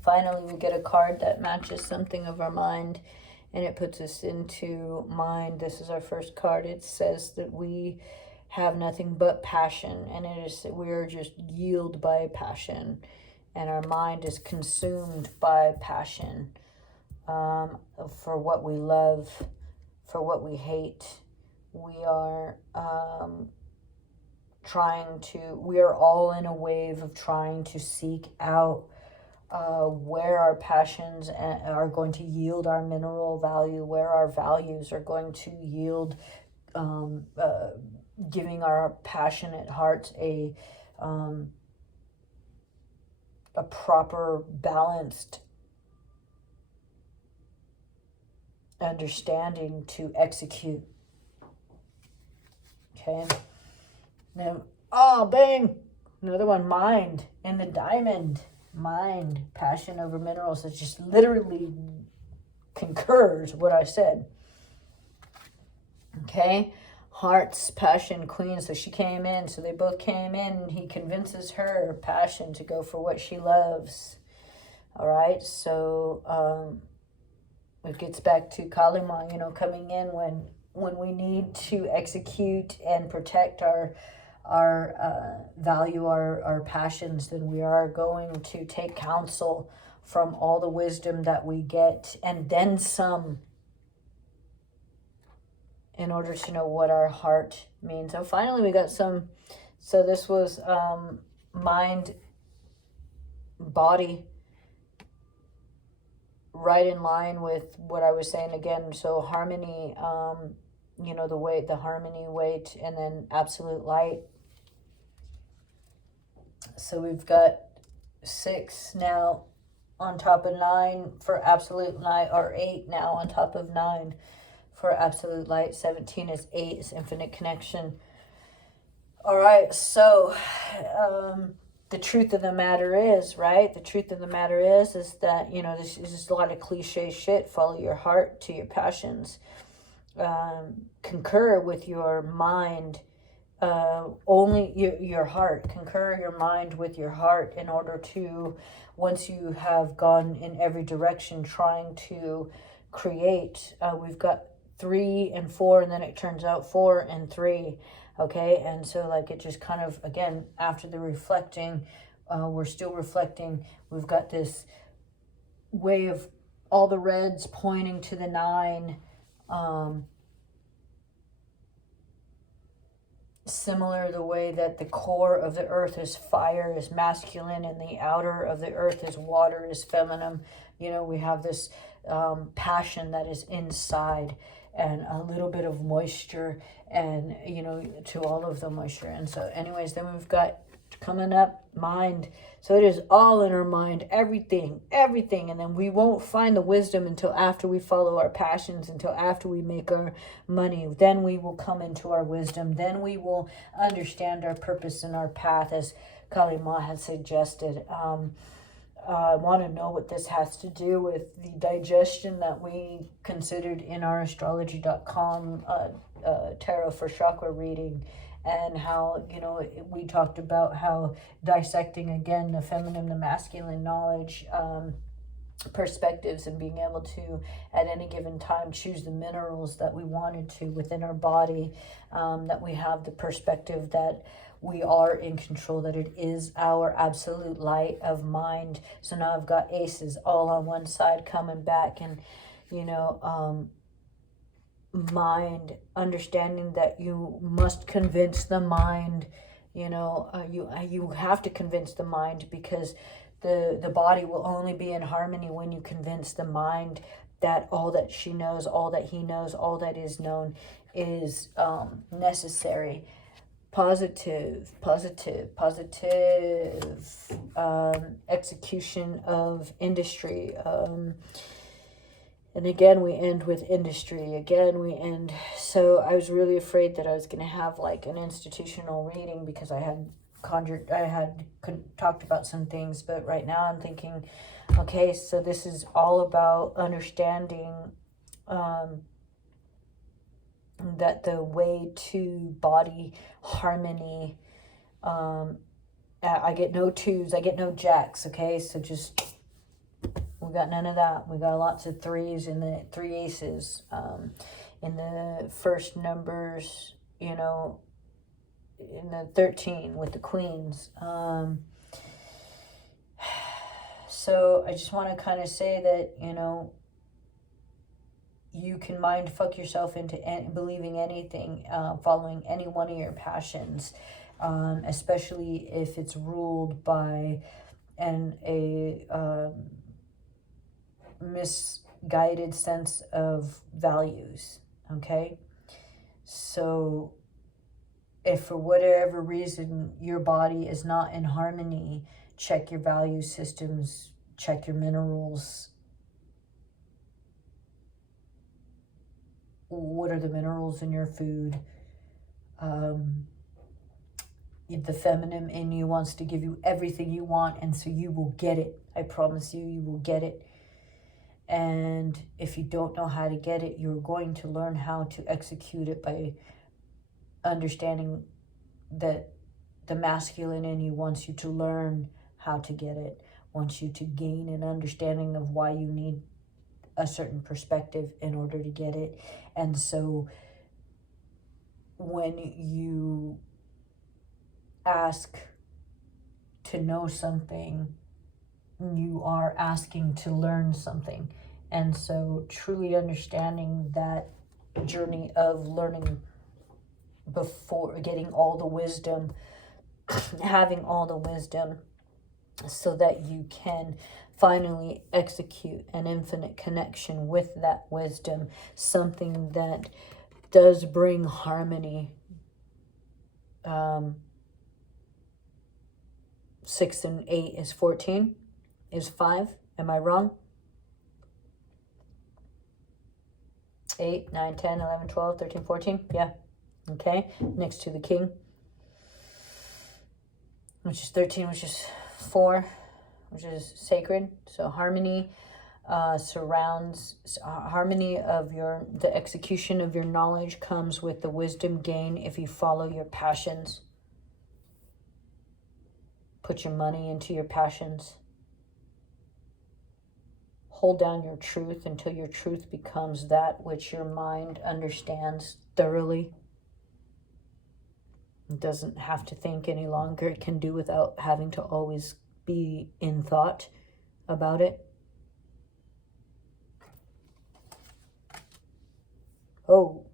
Finally, we get a card that matches something of our mind, and it puts us into mind. This is our first card. It says that we have nothing but passion, and it is, we are just yielded by passion, and our mind is consumed by passion, for what we love, for what we hate. We are we are all in a wave of trying to seek out where our passions are going to yield our mineral value, where our values are going to yield, giving our passionate hearts a proper, balanced understanding to execute. Okay. Now, oh, bang! Another one, mind in the diamond. Mind, passion over minerals. It just literally concurs what I said. Okay, hearts, passion, queen. So she came in. So they both came in. He convinces her passion to go for what she loves. All right. So it gets back to Kalima, you know, coming in when we need to execute and protect our value, our passions, then we are going to take counsel from all the wisdom that we get, and then some, in order to know what our heart means. So finally we got some, so this was mind, body, right in line with what I was saying again. So harmony, you know, the harmony weight, and then absolute light. So we've got 6 now on top of 9 for absolute light, or 8 now on top of 9 for absolute light. 17 is 8, is infinite connection. All right, so the truth of the matter is, right? The truth of the matter is that, you know, this is just a lot of cliche shit. Follow your heart to your passions. Concur with your mind. Only your heart. Concur your mind with your heart in order to, once you have gone in every direction trying to create, we've got 3 and 4, and then it turns out 4 and 3. Okay, and so like it just kind of, again, after the reflecting, we're still reflecting. We've got this way of all the reds pointing to the 9. Similar the way that the core of the earth is fire, is masculine, and the outer of the earth is water, is feminine. You know, we have this passion that is inside, and a little bit of moisture, and, you know, to all of the moisture. And so anyways, then we've got coming up mind. So it is all in our mind, everything. And then we won't find the wisdom until after we follow our passions, until after we make our money. Then we will come into our wisdom. Then we will understand our purpose and our path, as Kali Ma had suggested. I want to know what this has to do with the digestion that we considered in our astrology.com tarot for chakra reading, and how, you know, we talked about how dissecting again the feminine, the masculine knowledge, perspectives, and being able to at any given time choose the minerals that we wanted to within our body, that we have the perspective that we are in control, that it is our absolute light of mind. So now I've got aces all on one side coming back, and, you know, mind, understanding that you must convince the mind, you know, you have to convince the mind, because the body will only be in harmony when you convince the mind that all that she knows, all that he knows, all that is known is necessary. Positive execution of industry. And again, we end with industry. Again, we end. So I was really afraid that I was going to have like an institutional reading, because I had talked about some things. But right now I'm thinking, okay, so this is all about understanding that the way to body harmony, I get no 2s, I get no jacks, okay? So just, we got none of that. We got lots of 3s and the 3 aces. In the first numbers, you know, in the 13 with the queens. So I just want to kind of say that, you know, you can mind fuck yourself into believing anything, following any one of your passions, especially if it's ruled by a misguided sense of values. Okay, so if for whatever reason your body is not in harmony, check your value systems, check your minerals. What are the minerals in your food? The feminine in you wants to give you everything you want, and so you will get it. I promise you, you will get it. And if you don't know how to get it, you're going to learn how to execute it by understanding that the masculine in you wants you to learn how to get it, wants you to gain an understanding of why you need a certain perspective in order to get it. And so when you ask to know something, you are asking to learn something. And so truly understanding that journey of learning before getting all the wisdom, having all the wisdom, so that you can finally execute an infinite connection with that wisdom, something that does bring harmony. 6 and 8 is 14, is 5. Am I wrong? 8, 9, 10, 11, 12, 13, 14. Yeah. Okay. Next to the king, which is 13, which is 4, which is sacred. So harmony surrounds, harmony of the execution of your knowledge comes with the wisdom gain if you follow your passions. Put your money into your passions. Hold down your truth until your truth becomes that which your mind understands thoroughly. It doesn't have to think any longer. It can do without having to always be in thought about it. Oh,